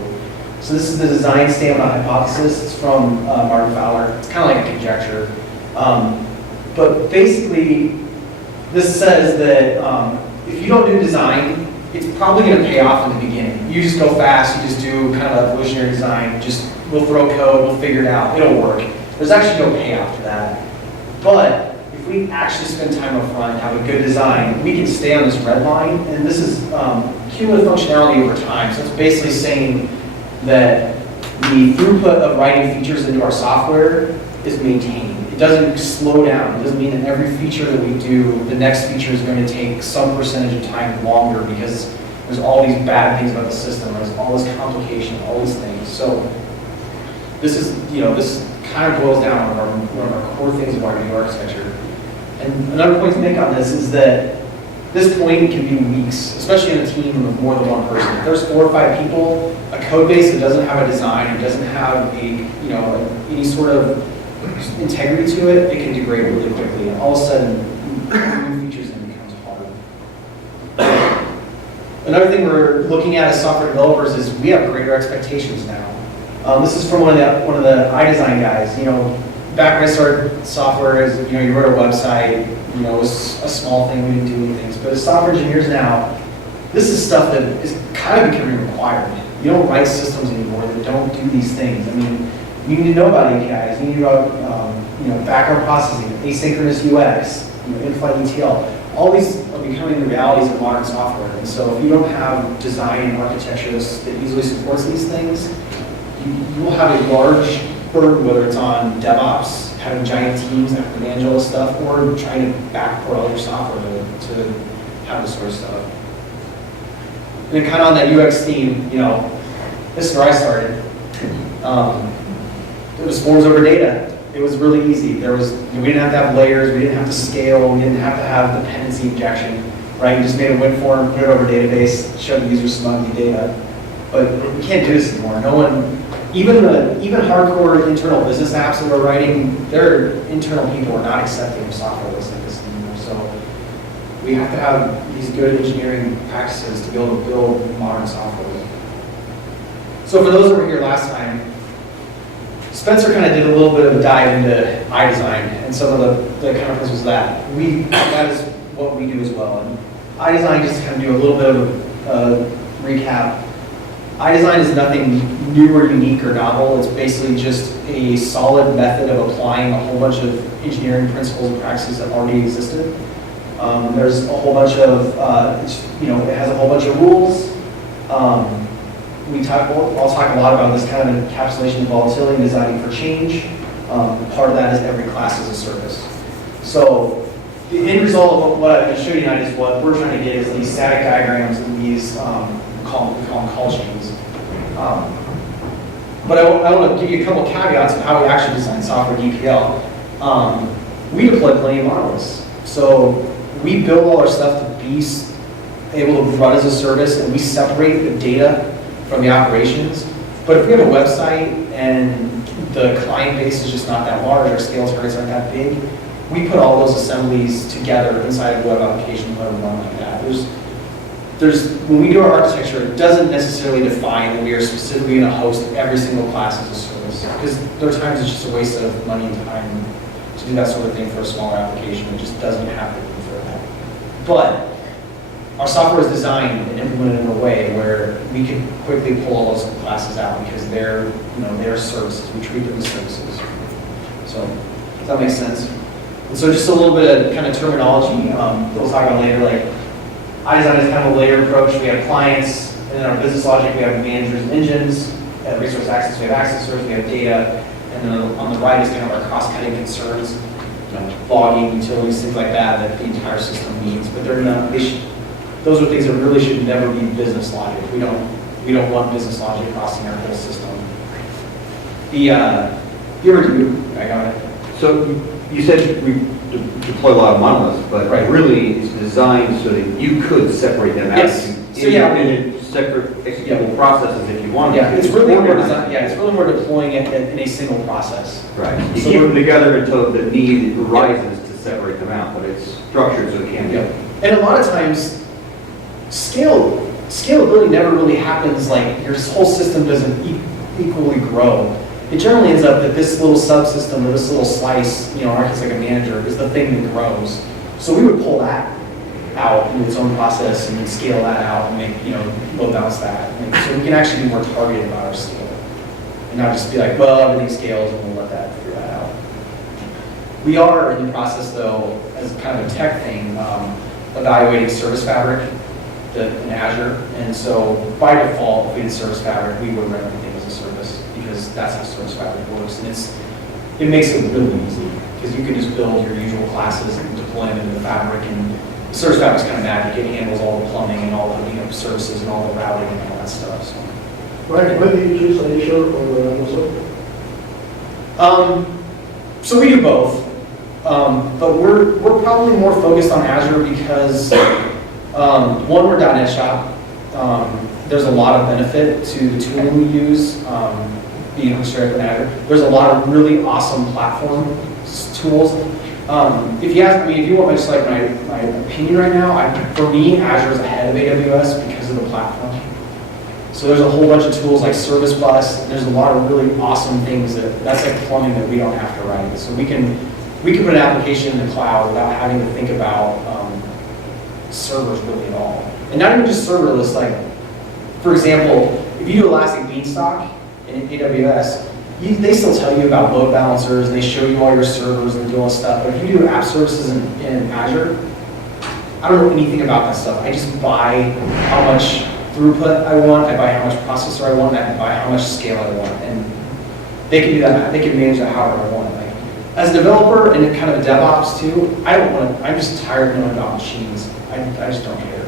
So this is the design statement hypothesis. It's from Martin Fowler. It's kind of like a conjecture. But basically, this says that if you don't do design, it's probably going to pay off in the beginning. You just go fast, you just do kind of evolutionary design, we'll throw code, we'll figure it out, it'll work. There's actually no payoff to that. But if we actually spend time up front and have a good design, we can stay on this red line, and this is cumulative functionality over time. So it's basically saying that the throughput of writing features into our software is maintained. It doesn't slow down. It doesn't mean that every feature that we do, the next feature is going to take some percentage of time longer because there's all these bad things about the system. There's all this complication, all these things. So this is, you know, this kind of boils down to one of our core things of our new architecture. And another point to make on this is that this point can be weeks, especially in a team of more than one person. If there's 4 or 5 people, a code base that doesn't have a design, it doesn't have a, you know, any sort of integrity to it, it can degrade really quickly. And all of a sudden, new features in becomes hard. Another thing we're looking at as software developers is we have greater expectations now. This is from one of the iDesign guys. You know, back when I started software, as you know, you wrote a website. You know, it was a small thing. We didn't do any things. But as software engineers now, this is stuff that is kind of becoming required. You don't write systems anymore that don't do these things. I mean, you need to know about APIs. You need to know about you know, background processing, asynchronous UX, you know, in-flight ETL. All these are becoming the realities of modern software. And so if you don't have design and architecture that easily supports these things, you will have a large burden, whether it's on DevOps, having giant teams that have to manage all this stuff, or trying to backport all your software to have this sort of stuff. And then kind of on that UX theme, you know, this is where I started. It was forms over data. It was really easy. We didn't have to have layers, we didn't have to scale, we didn't have to have dependency injection, right? You just made a win form, put it over database, showed the user some ugly data. But we can't do this anymore. No one, even hardcore internal business apps that we're writing, their internal people are not accepting of software that's like this anymore. So we have to have these good engineering practices to be able to build modern software. So for those that were here last time, Spencer kind of did a little bit of a dive into iDesign and some of the kind of principles of that. That is what we do as well. And iDesign, just to kind of do a little bit of a recap, iDesign is nothing new or unique or novel. It's basically just a solid method of applying a whole bunch of engineering principles and practices that already existed. There's a whole bunch of, it has a whole bunch of rules. I'll talk a lot about this kind of encapsulation of volatility and designing for change. Part of that is every class is a service. So the end result of what I'm going to show you tonight is what we're trying to get is these static diagrams and these, we call them call chains. But I want to give you a couple of caveats of how we actually design software DPL. We deploy plenty of monoliths. So we build all our stuff to be able to run as a service, and we separate the data from the operations. But if we have a website and the client base is just not that large, our scale targets aren't that big, we put all those assemblies together inside of a web application and let them run like that. When we do our architecture, it doesn't necessarily define that we are specifically going to host every single class as a service, because there are times it's just a waste of money and time to do that sort of thing for a smaller application. It just doesn't have the room for that. But our software is designed and implemented in a way where we can quickly pull all those classes out because they're, they're services. We treat them as services. So, does that make sense? And so just a little bit of kind of terminology we'll talk about later. Like, I design is kind of a layered approach. We have clients, and then our business logic, we have managers and engines. We have resource access, we have accessors, we have data. And then on the right is kind of our cross-cutting concerns, logging, utilities, things like that the entire system needs. But they're not, those are things that really should never be business logic. We don't want business logic crossing our whole system. You ever do? I got it. So you said we deploy a lot of monoliths, but Right. really it's designed so that you could separate them out. Yes. So yeah, into separate executable processes if you wanted. Yeah, to. it's really more Organized. design, yeah, it's really more deploying it in a single process. Right. You So keep we're- them together until the need arises to separate them out, but it's structured so it can be. Yeah. And a lot of times, scalability never really happens, like your whole system doesn't equally grow. It generally ends up that this little subsystem or this little slice, acts like a manager, is the thing that grows. So we would pull that out in its own process and then scale that out and make, load balance that. And so we can actually be more targeted about our scale. And not just be like, well, everything scales and we'll let that figure that out. We are in the process though, as kind of a tech thing, evaluating Service Fabric in Azure. And so by default, if we did Service Fabric, we would run everything as a service because that's how Service Fabric works. And it makes it really easy because you can just build your usual classes and deploy them into the Fabric. And Service Fabric is kind of magic. It handles all the plumbing and all the services and all the routing and all that stuff. So. Right, why do you choose Azure or Amazon? So we do both, but we're probably more focused on Azure because one, we're .NET shop. There's a lot of benefit to the tooling we use, being hosted in Azure. There's a lot of really awesome platform tools. If you want just like my opinion right now, for me, Azure is ahead of AWS because of the platform. So there's a whole bunch of tools like Service Bus. There's a lot of really awesome things that's like plumbing that we don't have to write. So we can put an application in the cloud without having to think about servers really at all. And not even just serverless, like, for example, if you do Elastic Beanstalk in AWS, they still tell you about load balancers, and they show you all your servers and do all this stuff. But if you do app services in Azure, I don't know anything about that stuff. I just buy how much throughput I want, I buy how much processor I want, and I buy how much scale I want. And they can do that, they can manage that however I want. Like, as a developer and kind of a DevOps too, I'm just tired of knowing about machines. I just don't care.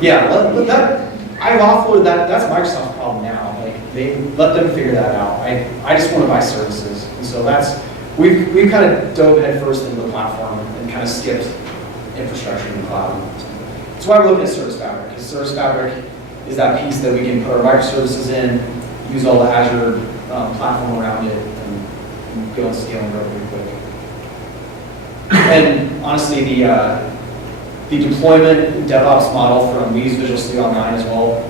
Yeah, but I've offloaded that, that's Microsoft's problem now. Like, they let them figure that out. I just want to buy services. And so we've kind of dove headfirst into the platform and kind of skipped infrastructure in the cloud. That's why we're looking at Service Fabric, because Service Fabric is that piece that we can put our microservices in, use all the Azure platform around it, and go and scale and grow pretty quick. And honestly, the deployment DevOps model we use Visual Studio Online as well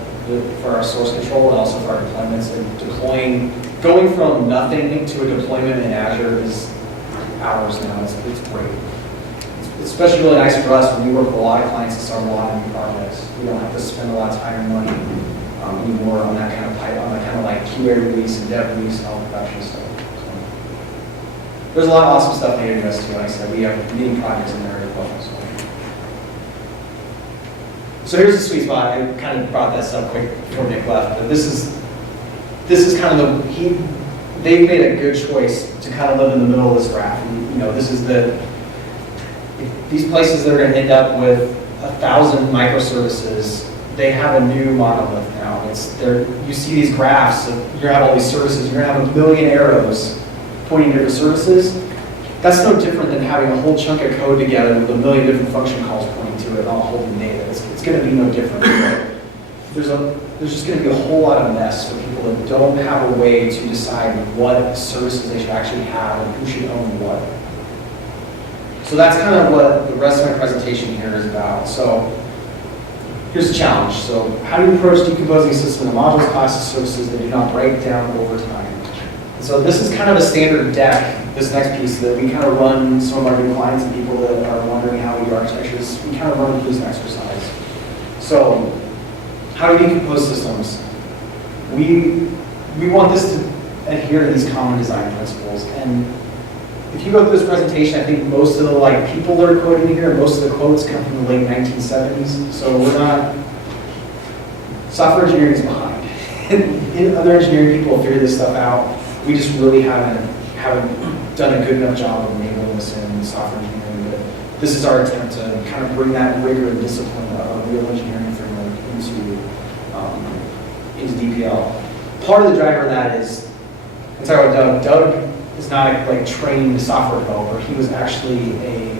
for our source control and also for our deployments. And going from nothing to a deployment in Azure is hours now. It's great. It's especially really nice for us when we work with a lot of clients and start a lot of new projects. We don't have to spend a lot of time and money anymore on that kind of like QA release and dev release and all the production stuff. So, there's a lot of awesome stuff in AWS too. Like I said, we have many projects in there as well. So here's the sweet spot. I kind of brought this up quick before Nick left, but this is kind of they've made a good choice to kind of live in the middle of this graph. And, this is these places that are going to end up with 1,000 microservices. They have a new monolith now. You see these graphs. You're going to have all these services. You're going to have 1 million arrows pointing to different services. That's no different than having a whole chunk of code together with 1 million different function calls pointing to it, all holding data. It's going to be no different. There's just going to be a whole lot of mess for people that don't have a way to decide what services they should actually have and who should own what. So that's kind of what the rest of my presentation here is about. So here's the challenge. So how do you approach decomposing a system into modules, classes, services that do not break down over time? So this is kind of a standard deck, this next piece, that we kind of run some of our new clients and people that are wondering how we do architectures, we kind of run through this exercise. So, how do we decompose systems? We want this to adhere to these common design principles. And if you go through this presentation, I think most of the people that are quoted here, most of the quotes come from the late 1970s. So we're not, software engineering is behind. Other engineering people figure this stuff out. We just really haven't done a good enough job of enabling this in software engineering. But this is our attempt to kind of bring that rigor and discipline of a real engineering framework into DPL. Part of the driver of that is, I'm talking about Doug. Doug is not a trained software developer. He was actually a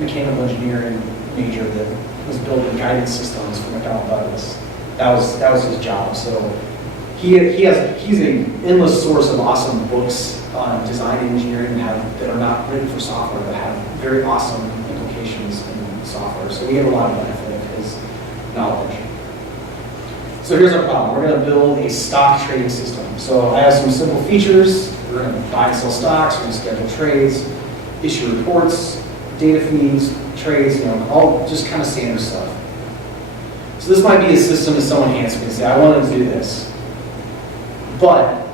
mechanical engineering major that was building guidance systems for McDonnell Douglas. That was his job. So he's an endless source of awesome books on design and engineering that are not written for software, but have very awesome implications in software. So we have a lot of benefit of his knowledge. So here's our problem. We're going to build a stock trading system. So I have some simple features. We're going to buy and sell stocks. We're going to schedule trades, issue reports, data feeds, trades, all just kind of standard stuff. So this might be a system that someone hands me and say, I wanted to do this. But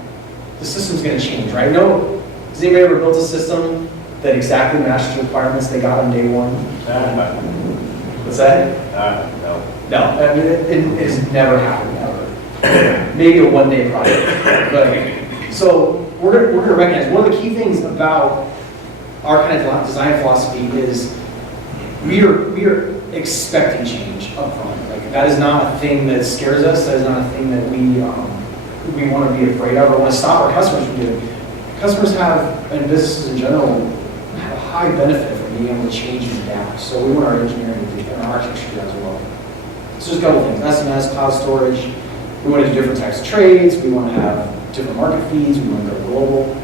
the system's going to change, right? Has anybody ever built a system that exactly matched the requirements they got on day one? What's that? No. No, I mean, it has never happened, ever. Maybe a one-day project. But, so we're going to recognize one of the key things about our kind of design philosophy is we are expecting change up front. That is not a thing that scares us. That is not a thing that we want to be afraid of or want to stop our customers from doing. Customers have, and businesses in general, have a high benefit from being able to change and adapt. So we want our engineering to do, and our architecture to do as well. So just a couple things: SMS, cloud storage. We want to do different types of trades. We want to have different market feeds. We want to go global.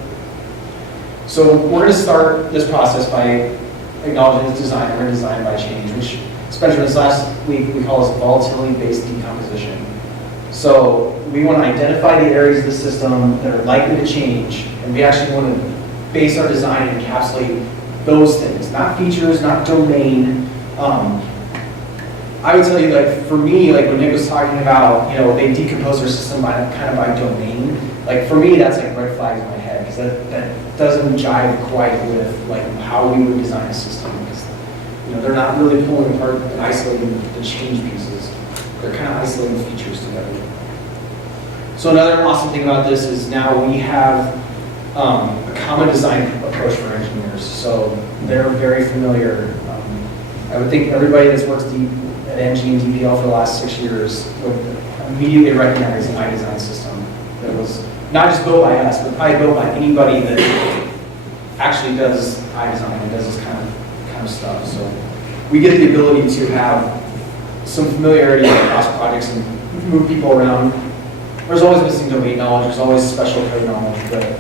So we're going to start this process by acknowledging this design. We're going to design by change, which Spencer, this last week we call this volatility-based decomposition. So we want to identify the areas of the system that are likely to change, and we actually want to base our design and encapsulate those things, not features, not domain. I would tell you, for me, when Nick was talking about, they decompose their system by domain. For me, that's red flags in my head, because that doesn't jive quite with how we would design a system. Because they're not really pulling apart and isolating the change pieces. They're kind of isolating the features together. So another awesome thing about this is now we have a common design approach for engineers. So they're very familiar. I would think everybody that's worked at NG and DPL for the last 6 years would immediately recognize an iDesign system that was not just built by us, but probably built by anybody that actually does iDesign and does this kind of stuff. So we get the ability to have some familiarity across projects and move people around. There's always missing domain knowledge, there's always special code knowledge, but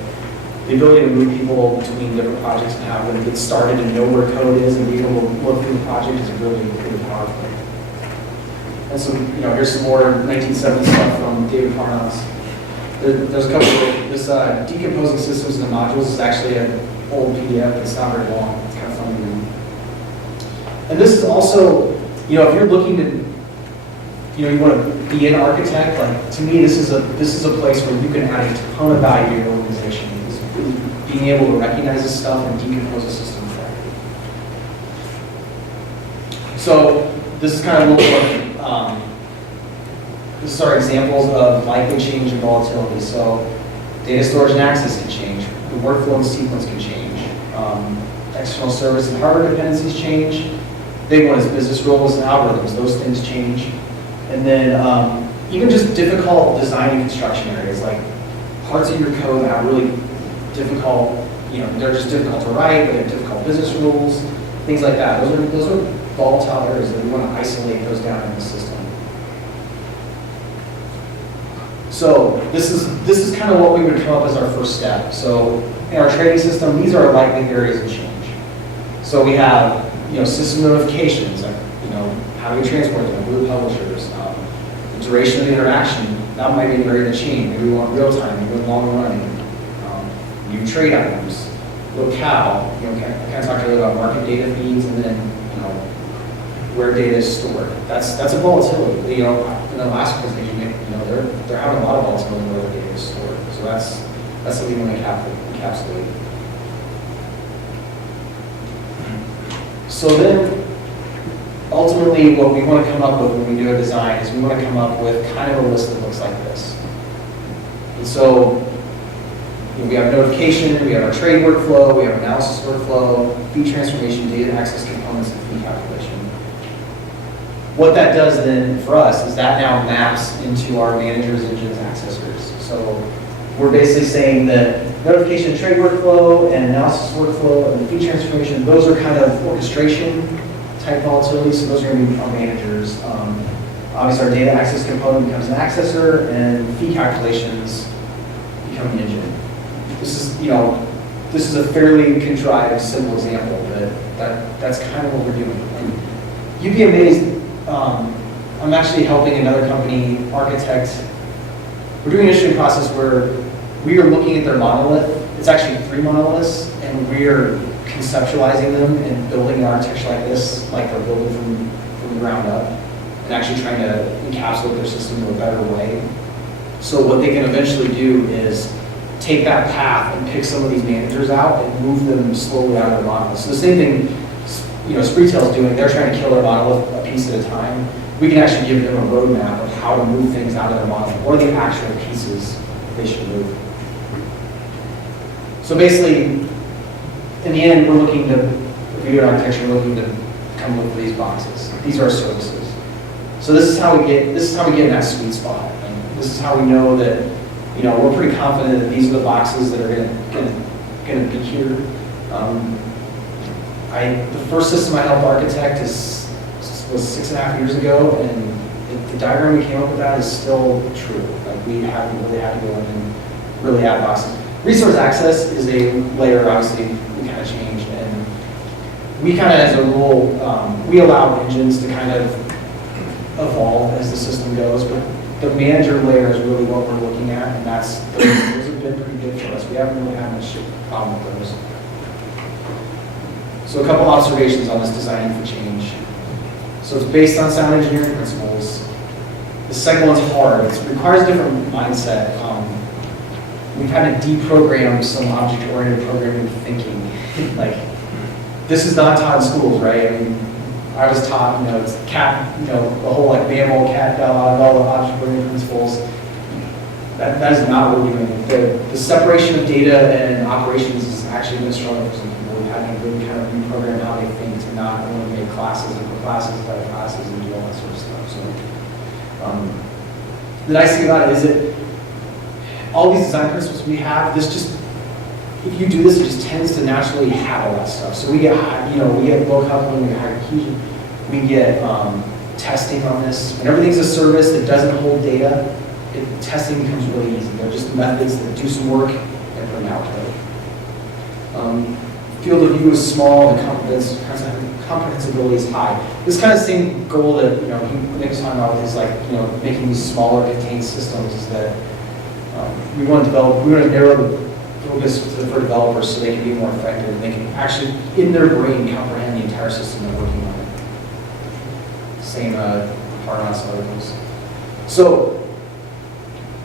the ability to move people between different projects and have them get started and know where code is and be able to look through the project is really, really powerful. And so, here's some more 1970s stuff from David Parnas. There's a couple of, this decomposing systems into modules is actually an old PDF. It's not very long. It's kind of fun to read. And this is also, if you're looking to, you want to be an architect, to me, this is a place where you can add a ton of value to your organization. Is really being able to recognize this stuff and decompose a system correctly. So this is kind of a little this is our examples of likely change and volatility. So data storage and access can change. The workflow and sequence can change. External service and hardware dependencies change. Big one is business rules and algorithms. Those things change. And then even just difficult design and construction areas, like parts of your code that are really difficult, they're just difficult to write, but they have difficult business rules, things like that. Those are volatile areas that we want to isolate those down in the system. So this is kind of what we would come up as our first step. So in our trading system, these are our likely areas of change. So we have system notifications, how do we transport them, who are the publishers, the duration of the interaction, that might be an area to change. Maybe we want real time, maybe we want long running. new trade items, locale, you know, I kind of talked earlier about market data feeds, and then, you know, where data is stored. That's a volatility. You know, in the last presentation, you know, they're having a lot of volatility where the data is stored. So that's something we want to encapsulate. So then, ultimately, what we want to come up with when we do a design is we want to come up with kind of a list that looks like this. And so, you know, we have notification, we have our trade workflow, we have analysis workflow, fee transformation, data access components, and fee calculation. What that does then for us is that now maps into our managers, engines, accessors. So we're basically saying that notification, trade workflow, and analysis workflow, and the fee transformation, those are kind of orchestration type volatility, so those are going to be our managers. Obviously, our data access component becomes an accessor, and fee calculations become an engine. This is, you know, this is a fairly contrived, simple example, but that's kind of what we're doing. And you'd be amazed. I'm actually helping another company architect. We're doing an issuing process where we are looking at their monolith. It's actually 3 monoliths, and we are conceptualizing them and building an architecture like this, like they're building from the ground up, and actually trying to encapsulate their system in a better way. So what they can eventually do is take that path and pick some of these managers out and move them slowly out of the monolith. So the same thing, you know, SpreeTail is doing. They're trying to kill their monolith a piece at a time. We can actually give them a roadmap of how to move things out of their monolith. What are the actual pieces they should move? So basically, in the end, we're looking to, if we do an architecture, we're looking to come up with these boxes. These are our services. So this is how we get in that sweet spot. And this is how we know that, you know, we're pretty confident that these are the boxes that are going to be here. The first system I helped architect was 6.5 years ago, and the diagram we came up with that is still true. Like, we haven't really had to go in and really add boxes. Resource access is a layer, obviously, we kind of changed, and we kind of, as a rule, we allow engines to kind of evolve as the system goes, but the manager layer is really what we're looking at, and those have been pretty good for us. We haven't really had much problem with those. So a couple observations on this designing for change. So it's based on sound engineering principles. The second one's hard. It requires a different mindset. We've had to deprogram some object-oriented programming thinking. Like, this is not taught in schools, right? I mean, I was taught, you know, it's cat, you know, the whole like mammal, cat, dog, all the object-oriented principles. That is not what we're doing. The separation of data and operations has actually been a struggle for some people. We've had to really kind of reprogram how they think to not only make classes and put classes inside classes and do all that sort of stuff. So the nice thing about it is that all these design principles we have, this just, if you do this, it just tends to naturally have all that stuff. So we get, you know, we get low coupling, we get high cohesion, we get testing on this. When everything's a service that doesn't hold data, testing becomes really easy. They're just methods that do some work and bring output. Field of view is small, the comprehensibility is high. This kind of same goal that, you know, Nick was talking about is like, you know, making these smaller contained systems is that we want to narrow the focus for developers so they can be more effective and they can actually, in their brain, comprehend the entire system they're working on. Same part on some other things. So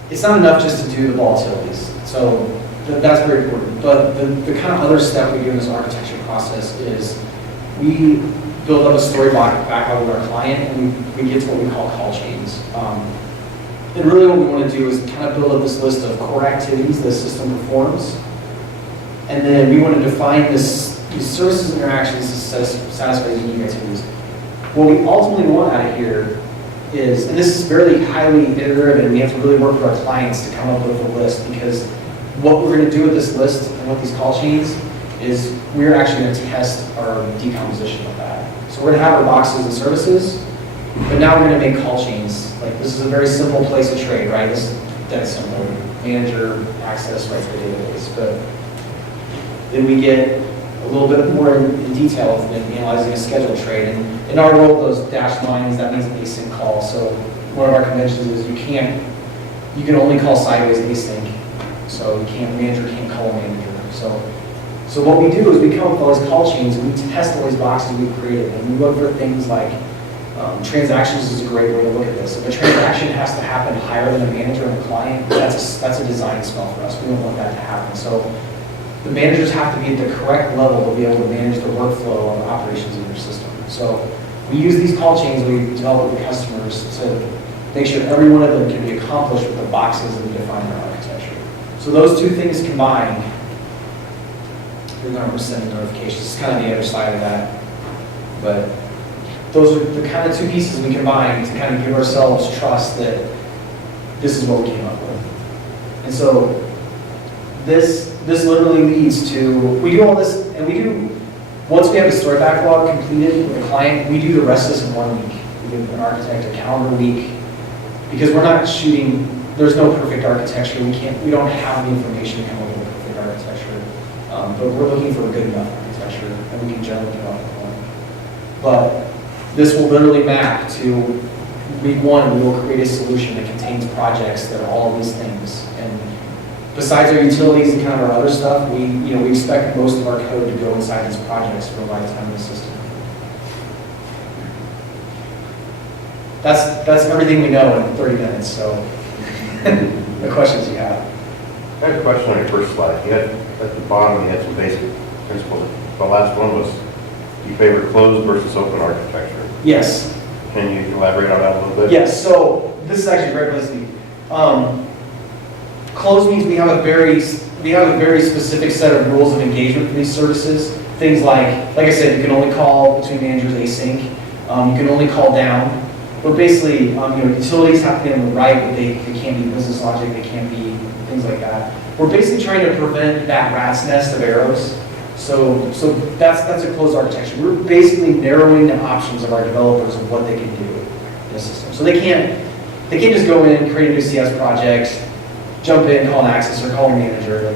it's not enough just to do the volatilities. So that's very important. But the kind of other step we do in this architecture process is we build up a story backlog with our client, and we get to what we call call chains. And really what we want to do is kind of build up this list of core activities the system performs. And then we want to define these services and interactions to satisfy these unique activities. What we ultimately want out of here is, and this is very highly iterative, and we have to really work with our clients to come up with a list, because what we're going to do with this list and with these call chains is we're actually going to test our decomposition of that. So we're going to have our boxes and services, but now we're going to make call chains. Like, this is a very simple place to trade, right? This is dead simple. Manager, access, right to the database. But then we get a little bit more in detail in analyzing a scheduled trade. And in our world, those dashed lines, that means an async call. So one of our conventions is you can only call sideways async. So manager can't call a manager. So what we do is we come up with all these call chains and we test all these boxes we've created. And we look for things like transactions is a great way to look at this. If a transaction has to happen higher than a manager and a client, that's a design spell for us. We don't want that to happen. So the managers have to be at the correct level to be able to manage the workflow of operations in your system. So we use these call chains we develop with the customers to make sure every one of them can be accomplished with the boxes that we define in our architecture. So those two things combined, we're sending notifications. It's kind of the other side of that. But those are the kind of two pieces we combine to kind of give ourselves trust that this is what we came up with. And so this literally leads to, we do all this, and we do, once we have the story backlog completed with a client, we do the rest of this in 1 week. We give an architect a calendar week, because we're not shooting, there's no perfect architecture. We don't have the information to come up with a perfect architecture. But we're looking for a good enough architecture, and we can generally come up with one. But this will literally map to week 1, we will create a solution that contains projects that are all of these things. And besides our utilities and kind of our other stuff, we expect most of our code to go inside these projects for the lifetime of the system. That's everything we know in 30 minutes, so the questions you have. I had a question on your first slide. You had, at the bottom, you had some basic principles. The last one was, you favor closed versus open architecture. Yes. Can you elaborate on that a little bit? Yes, so this is actually a great place to be. Closed means we have a very specific set of rules of engagement for these services. Things like I said, you can only call between managers async. You can only call down. But basically, utilities have to be on the right, but they can't be business logic, they can't be things like that. We're basically trying to prevent that rat's nest of arrows. So that's a closed architecture. We're basically narrowing the options of our developers of what they can do in the system. So they can't just go in, create a new CS project, jump in, call an access or call a manager.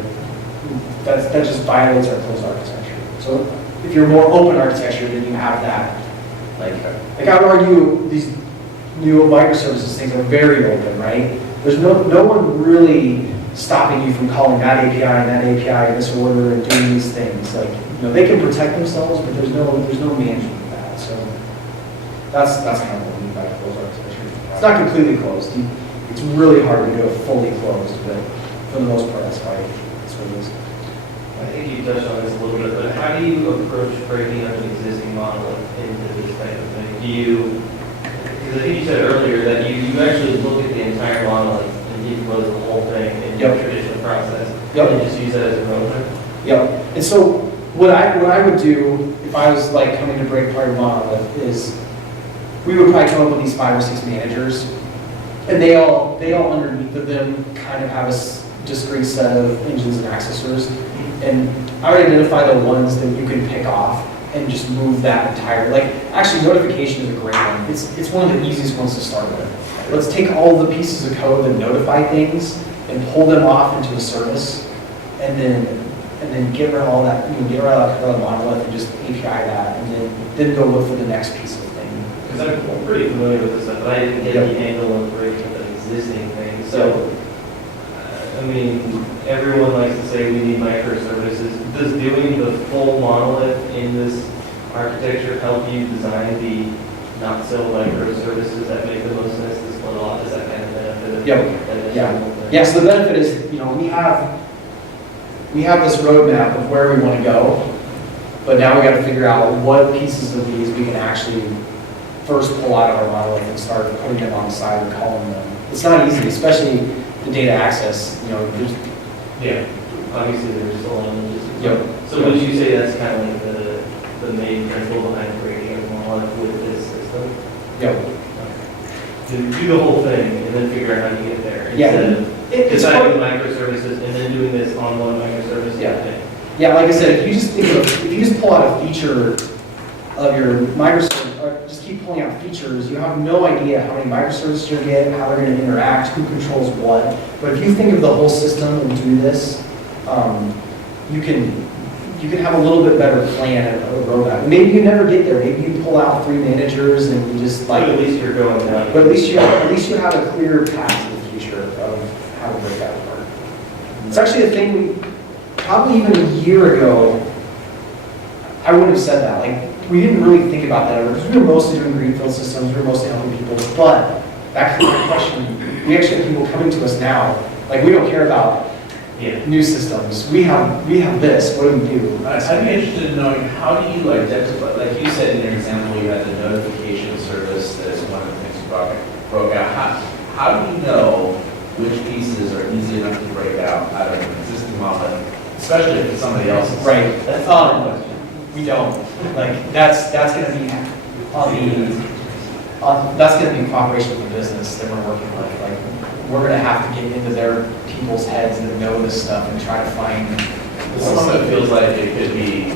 That just violates our closed architecture. So if you're more open architecture, then you have that. Like I would argue these new microservices things are very open, right? There's no one really stopping you from calling that API and that API in this order and doing these things. They can protect themselves, but there's no management of that. So that's kind of what we mean by closed architecture. It's not completely closed. It's really hard to do it fully closed, but for the most part, that's what it is. I think you touched on this a little bit, but how do you approach breaking up an existing monolith into this type of thing? Because I think you said earlier that you actually look at the entire monolith and decompose the whole thing in your traditional process, and just use that as a roadmap? Yep. And so what I would do if I was coming to break apart a monolith is we would probably come up with these 5 or 6 managers, and they all underneath of them kind of have a discrete set of engines and accessors. And I would identify the ones that you can pick off and just move that entire, actually notification is a great one. It's one of the easiest ones to start with. Let's take all the pieces of code that notify things and pull them off into a service, and then get rid of all that, get rid of the monolith and just API that, and then go look for the next piece of thing. Because I'm pretty familiar with this stuff, but I didn't get the angle of breaking an existing thing. So, everyone likes to say we need microservices. Does doing the full monolith in this architecture help you design the not so microservices that make the most sense to split off? Is that kind of benefit? Yeah, so the benefit is, we have this roadmap of where we want to go, but now we got to figure out what pieces of these we can actually first pull out of our monolith and start putting them on the side and calling them. It's not easy, especially the data access, Obviously there's still logistics. So would you say that's kind of like the main principle behind breaking a monolith with this system? Do the whole thing and then figure out how to get there. Instead of designing microservices and then doing this on one microservice. Yeah, like I said, if you just pull out a feature of your microservice, or just keep pulling out features, you have no idea how many microservices you're getting, how they're going to interact, who controls what. But if you think of the whole system and do this, you can have a little bit better plan and a roadmap. Maybe you never get there. Maybe you pull out 3 managers and you just at least you're going down. But at least you have a clear path to the future of how to break that apart. It's actually a thing probably even a year ago, I wouldn't have said that. Like, we didn't really think about that because we were mostly doing greenfield systems, we were mostly helping people. But back to my question, we actually have people coming to us now. Like, we don't care about new systems. We have this. What do we do? I'd be interested in knowing, how do you identify, like you said in your example, you had the notification service that's one of the things you broke out. How do you know which pieces are easy enough to break out of an existing model, especially if it's somebody else's? Right. That's the question. We don't. Like, that's going to be on the, that's going to be in cooperation with the business that we're working with. Like, we're going to have to get into their people's heads that know this stuff and try to find. Some of it feels like it could be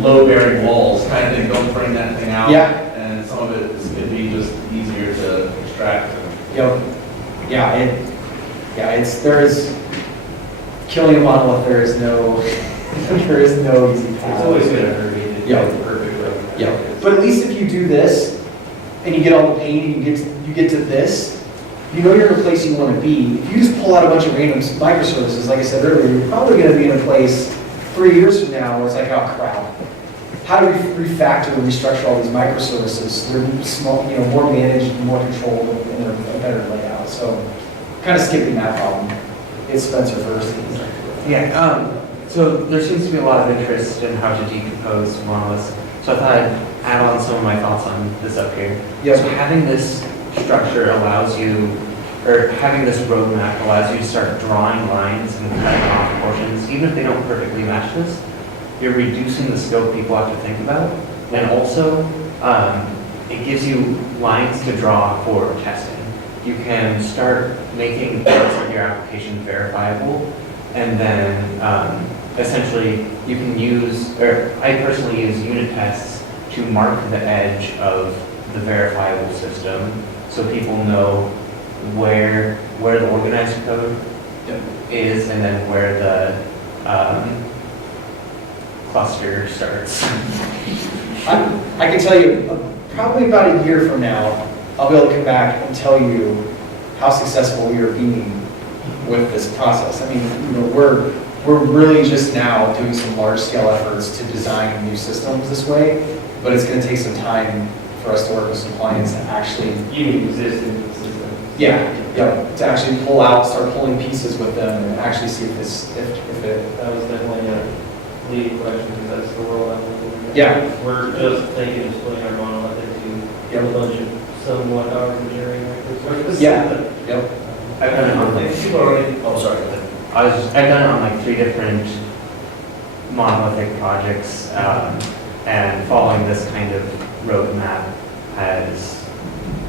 low-bearing walls kind of thing, don't bring that thing out. Yeah. And some of it could be just easier to extract. There is, killing a monolith, there is no easy path. It's always going to hurt me to Yeah. get the perfect road. Yeah, but at least if you do this, and you get all the pain, and you get to this, you know you're in a place you want to be. If you just pull out a bunch of random microservices, like I said earlier, you're probably going to be in a place 3 years from now where it's like, oh crap. How do we refactor and restructure all these microservices? They're small, more managed, more controlled, and they're a better layout. So, kind of skipping that problem. It's Spencer first. Yeah, so there seems to be a lot of interest in how to decompose monoliths. So I thought I'd add on some of my thoughts on this up here. Yep. So having this structure allows you, or having this roadmap allows you to start drawing lines and cutting off portions, even if they don't perfectly match this. You're reducing the scope people have to think about, and also it gives you lines to draw for testing. You can start making parts of your application verifiable, and then essentially you can use, or I personally use unit tests to mark the edge of the verifiable system so people know where the organizer code is and then where the cluster starts. I can tell you, probably about a year from now, I'll be able to come back and tell you how successful we are being with this process. I mean, we're really just now doing some large-scale efforts to design new systems this way, but it's going to take some time for us to work with some clients to actually. You mean existing systems? Yeah, to actually start pulling pieces with them and actually see if it. That was definitely a leading question, because that's the world I'm looking at. Yeah. We're just thinking of splitting our monolith into a bunch of somewhat engineering microservices. Yeah. Yep. I've done it on like, People already, oh, sorry, go ahead. I've done it on like 3 different monolithic projects, and following this kind of roadmap has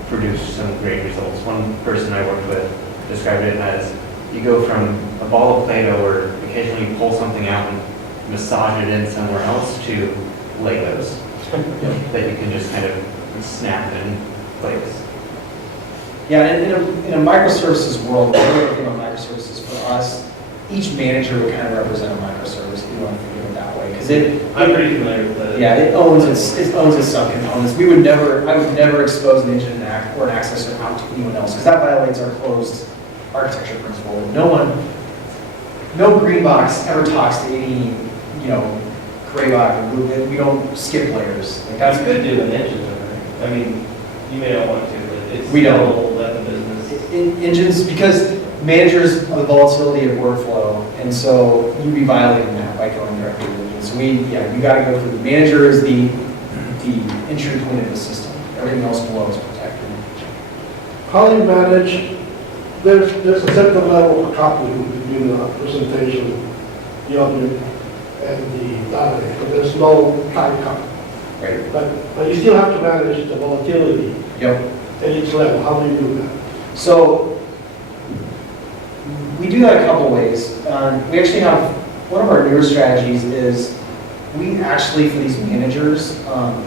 produced some great results. One person I worked with described it as, you go from a ball of Play-Doh where occasionally you pull something out and massage it in somewhere else to Legos that you can just kind of snap in place. Yeah, and in a microservices world, the way to think about microservices for us, each manager would kind of represent a microservice, if you want to think of it that way. Because I'm pretty familiar with that. Yeah, it owns its subcomponents. I would never expose an engine or an accessor out to anyone else, because that violates our closed architecture principle. No green box ever talks to any, gray box or blue. We don't skip layers. Like That's good to do an engine, right? I mean, you may not want to, but it's We don't. still let the business. engines, because managers the volatility of workflow, and so you'd be violating that by going directly to the engine. So you got to go through. The manager is the entry point of the system. Everything else below is protected. How do you manage, there's a certain level of coupling between the presentation, the audio, and the data, but there's no time coupling. Right. But you still have to manage the volatility Yep. at each level. How do you do that? So we do that a couple ways. We actually have, one of our newer strategies is we actually, for these managers,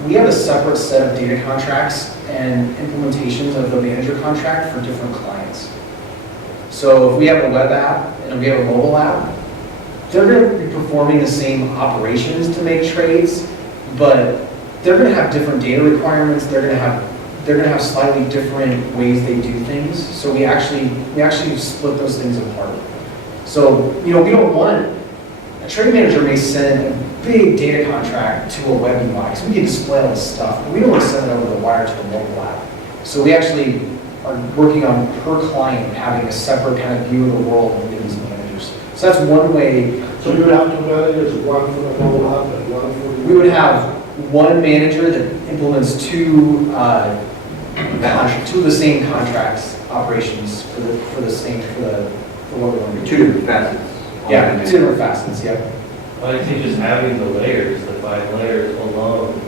we have a separate set of data contracts and implementations of the manager contract for different clients. So if we have a web app and we have a mobile app, they're going to be performing the same operations to make trades, but they're going to have different data requirements. They're going to have slightly different ways they do things. So we actually split those things apart. So we don't want A trade manager may send a big data contract to a web UI, so we can display all this stuff, but we don't want to send it over the wire to a mobile app. So we actually are working on per client having a separate kind of view of the world and these managers. So that's one way. So you would have two managers, one for the mobile app and one for the... We would have one manager that implements two of the same contracts operations for what we want to do. Two different facets. Yeah, two different facets, yeah. Well, I think just having the layers, the 5 layers alone,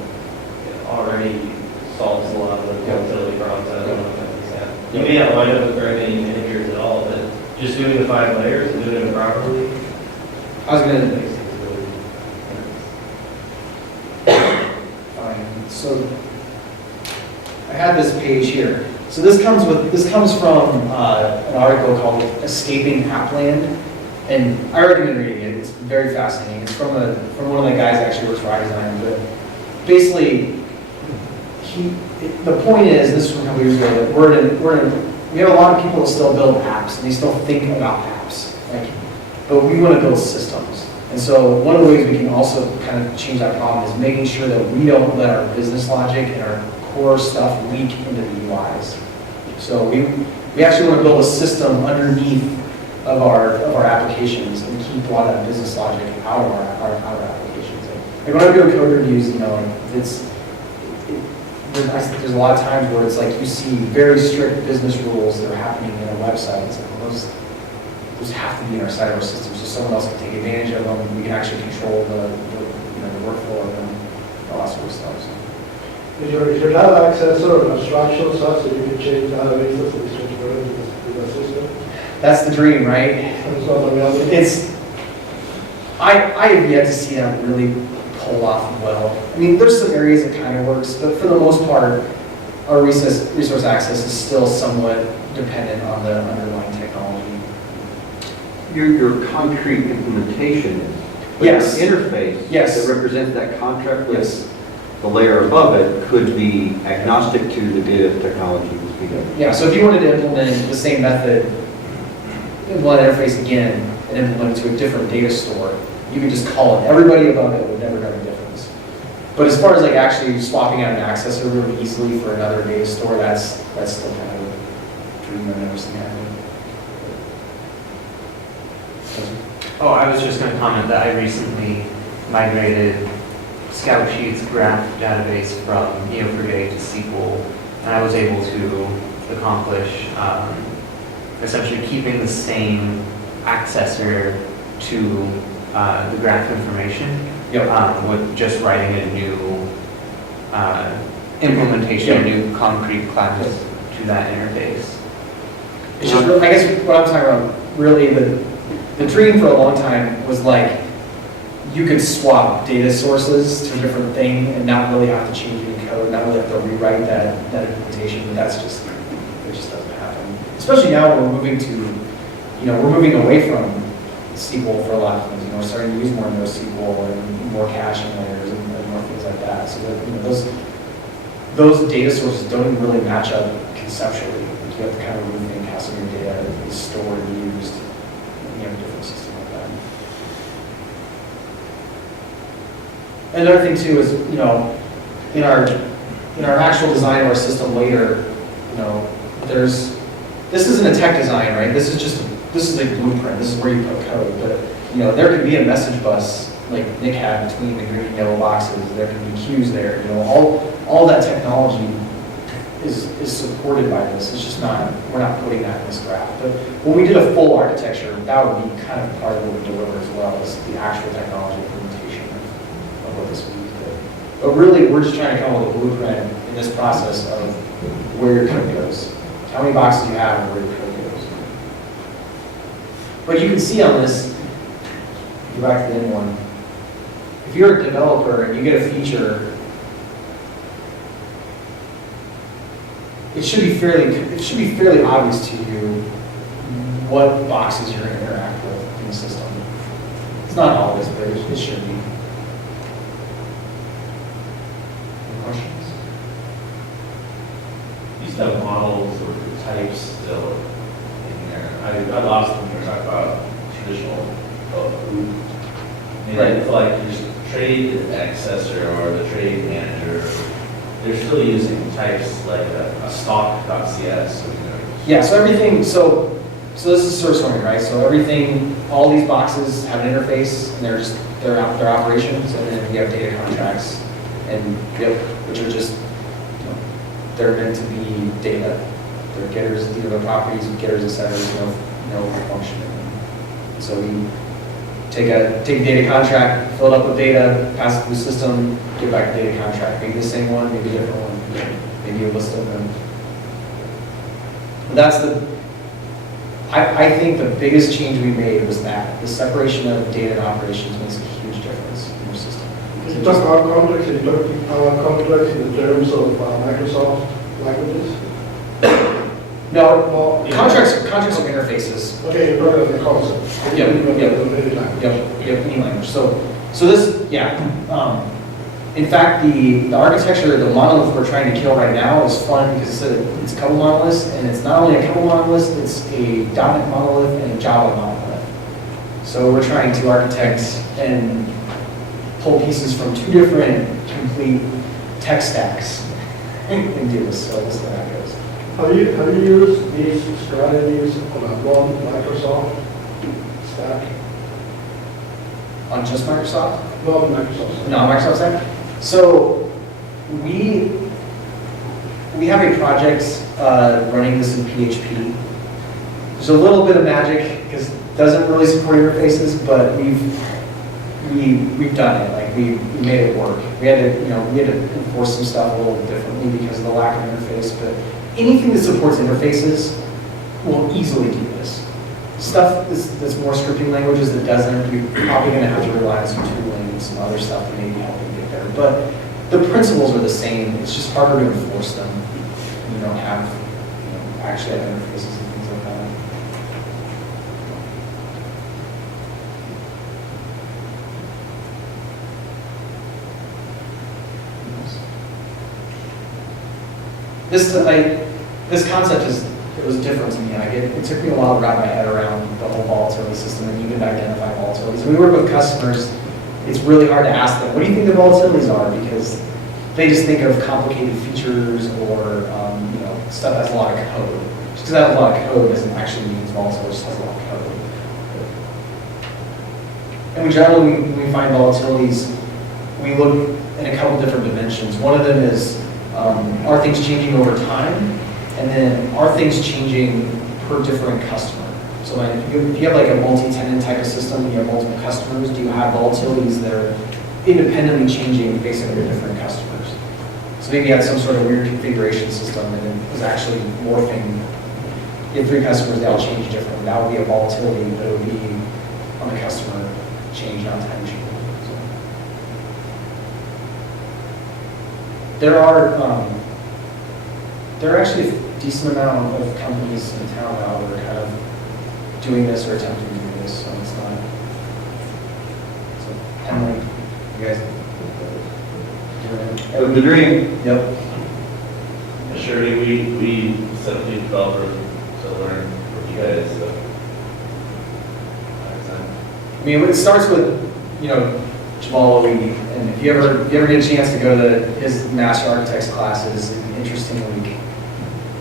already solves a lot of the volatility problems. I don't know if that makes sense. You may not wind up with very many managers at all, but just doing the 5 layers and doing it properly, I was gonna makes things really. fine. So I have this page here. So this comes from an article called "Escaping Appland," and I recommend reading it. It's very fascinating. It's from one of the guys that actually works for iDesign, but basically, the point is, this is from a couple years ago, that we have a lot of people that still build apps and they still think about apps, but we want to build systems. And so one of the ways we can also kind of change that problem is making sure that we don't let our business logic and our core stuff leak into the UIs. So we actually want to build a system underneath of our applications and keep a lot of that business logic out of our applications. Like when I do code reviews, there's a lot of times where it's like you see very strict business rules that are happening in a website. It's like, well, those have to be in our side of our system so someone else can take advantage of them. We can actually control the workflow of them, all that sort of stuff. So. Is your data accessor an abstraction such that you can change databases and switch versions to the system? That's the dream, right? That's not the reality. I have yet to see that really pull off well. I mean, there's some areas that kind of works, but for the most part, our resource access is still somewhat dependent on the underlying technology. Your concrete implementation is. But Yes. your interface. Yes. That represents that contract with Yes. the layer above it could be agnostic to the data technology that's being done. Yeah, so if you wanted to implement the same method, implement interface again, and implement it to a different data store, you could just call it. Everybody above it would never know the difference. But as far as like actually swapping out an accessor really easily for another data store, that's still kind of a dream I've never seen happen. Oh, I was just going to comment that I recently migrated Scout Sheet's graph database from Neo4j to SQL, and I was able to accomplish essentially keeping the same accessor to the graph information with just writing a new implementation, a new concrete class to that interface. It's just, I guess what I'm talking about, really, the dream for a long time was like, you could swap data sources to a different thing and not really have to change any code, not really have to rewrite that implementation, but it just doesn't happen. Especially now we're moving away from SQL for a lot of things. We're starting to use more NoSQL and more caching layers and more things like that. So that those data sources don't even really match up conceptually. You have to kind of rethink how some of your data is stored and used in a different system like that. Another thing too is, in our actual design of our system later, this isn't a tech design, right? This is a blueprint. This is where you put code. But there could be a message bus like Nick had between the green and yellow boxes. There can be queues there. All that technology is supported by this. It's just we're not putting that in this graph. But when we did a full architecture, that would be kind of part of what we deliver as well as the actual technology implementation of what this would be. But really, we're just trying to come up with a blueprint in this process of where your code goes, how many boxes you have, and where your code goes. But you can see on this, go back to the end one, if you're a developer and you get a feature, it should be fairly obvious to you what boxes you're going to interact with in the system. It's not always, but it should be. Any questions? You used to have models or types still in there. I lost them when we were talking about traditional loop And Right. if like your trade accessor or the trade manager, they're still using types like a stock.cs. Yeah, so everything, so this is source code, right? So everything, all these boxes have an interface, and their operations, and then we have data contracts, and which are just, they're meant to be data. They're getters, the properties, getters, et cetera, there's no function in them. So we take a data contract, fill it up with data, pass it through the system, give back a data contract, maybe the same one, maybe a different one, maybe a list of them. That's I think the biggest change we made was that the separation of data and operations makes a huge difference in your system. You talk about complex, you talk about complex in terms of Microsoft languages? No, contracts are interfaces. Okay, you're talking about the concept. Yep, Yep. Yep, any language. So this, yeah. In fact, the architecture, the monolith we're trying to kill right now is fun because it's a couple monoliths, and it's not only a couple monoliths, it's a .NET monolith and a Java monolith. So we're trying to architect and pull pieces from two different complete tech stacks and do this. So we'll see how that goes. Have you used these strategies on a one Microsoft stack? On just Microsoft? No, Microsoft. No, Microsoft stack. So we have a project running this in PHP. There's a little bit of magic because it doesn't really support interfaces, but we've done it. Like we made it work. We had to enforce some stuff a little differently because of the lack of interface. But anything that supports interfaces will easily do this. Stuff that's more scripting languages that doesn't, you're probably going to have to rely on some tooling and some other stuff that maybe help you get there. But the principles are the same. It's just harder to enforce them. You don't have actually have interfaces and things like that. This concept it was different to me. It took me a while to wrap my head around the whole volatility system and even identify volatilities. When we work with customers, it's really hard to ask them, what do you think the volatilities are? Because they just think of complicated features or stuff that has a lot of code. Just because that has a lot of code doesn't actually mean it's volatile, it just has a lot of code. And we generally, when we find volatilities, we look in a couple different dimensions. One of them is, are things changing over time? And then are things changing per different customer? So like, if you have like a multi-tenant type of system, and you have multiple customers, do you have volatilities that are independently changing based on your different customers? So maybe you had some sort of weird configuration system and it was actually morphing. You have 3 customers, they all change differently. That would be a volatility, but it would be on the customer change, not time change. So there are actually a decent amount of companies in town now that are kind of doing this or attempting to do this, so it's not. So, Emily, you guys doing it? Living the dream. Yep. Sure, we set up the developer to learn from you guys, so. I mean, it starts with, Jamal Lee, and if you ever get a chance to go to his Master Architects classes, interestingly,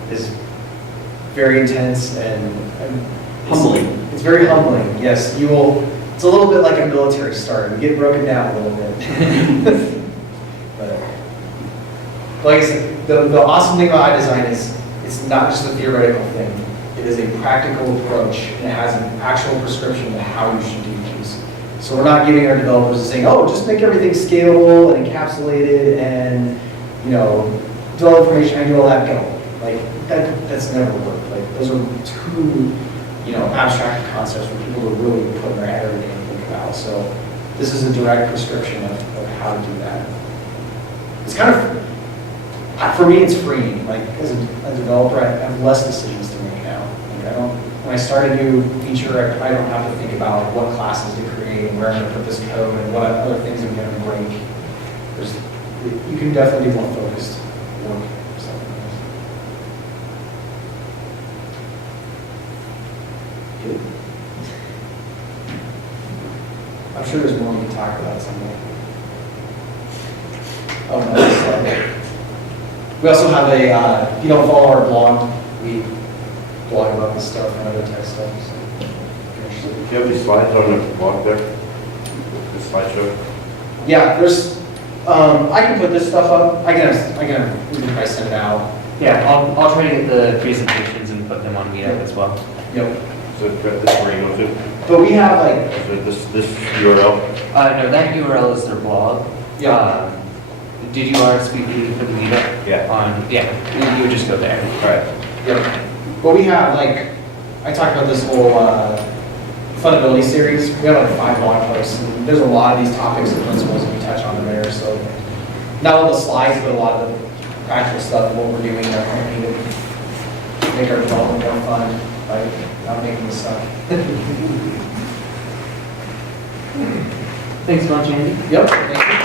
is very intense and Humbling. It's very humbling. Yes, you will. It's a little bit like a military start. You get broken down a little bit. But like I said, the awesome thing about iDesign is it's not just a theoretical thing. It is a practical approach, and it has an actual prescription of how you should do things. So we're not giving our developers and saying, oh, just make everything scalable and encapsulated and, develop information, and do all that, go. Like, that's never worked. Like, those are too, abstract concepts for people to really put in their head every day and think about. So this is a direct prescription of how to do that. It's kind of, for me, it's freeing. Like, as a developer, I have less decisions to make now. Like, when I start a new feature, I don't have to think about what classes to create and where I'm going to put this code and what other things I'm going to break. You can definitely be more focused work or something else. Good. I'm sure there's more we can talk about someday. Oh, no, that's we also have a, if you don't follow our blog, we blog about this stuff and other tech stuff, so. Do you have any slides on the blog there? The slideshow? Yeah, there's, I can put this stuff up, we can probably send it out. Yeah, I'll try to get the presentations and put them on Meetup as well. Yep. So this is where you go to? But we have like, So this URL? No, that URL is their blog. Yeah. Did you RSVP for the Meetup? Yeah. Yeah, you would just go there. All right. yep. But we have like, I talked about this whole, fundability series, we have like 5 blog posts, and there's a lot of these topics and principles that we touch on in there, so. Not all the slides, but a lot of the practical stuff, what we're doing in our company to make our development more fun, like, not making this stuff. Thanks a bunch, Andy. Yep, thank you.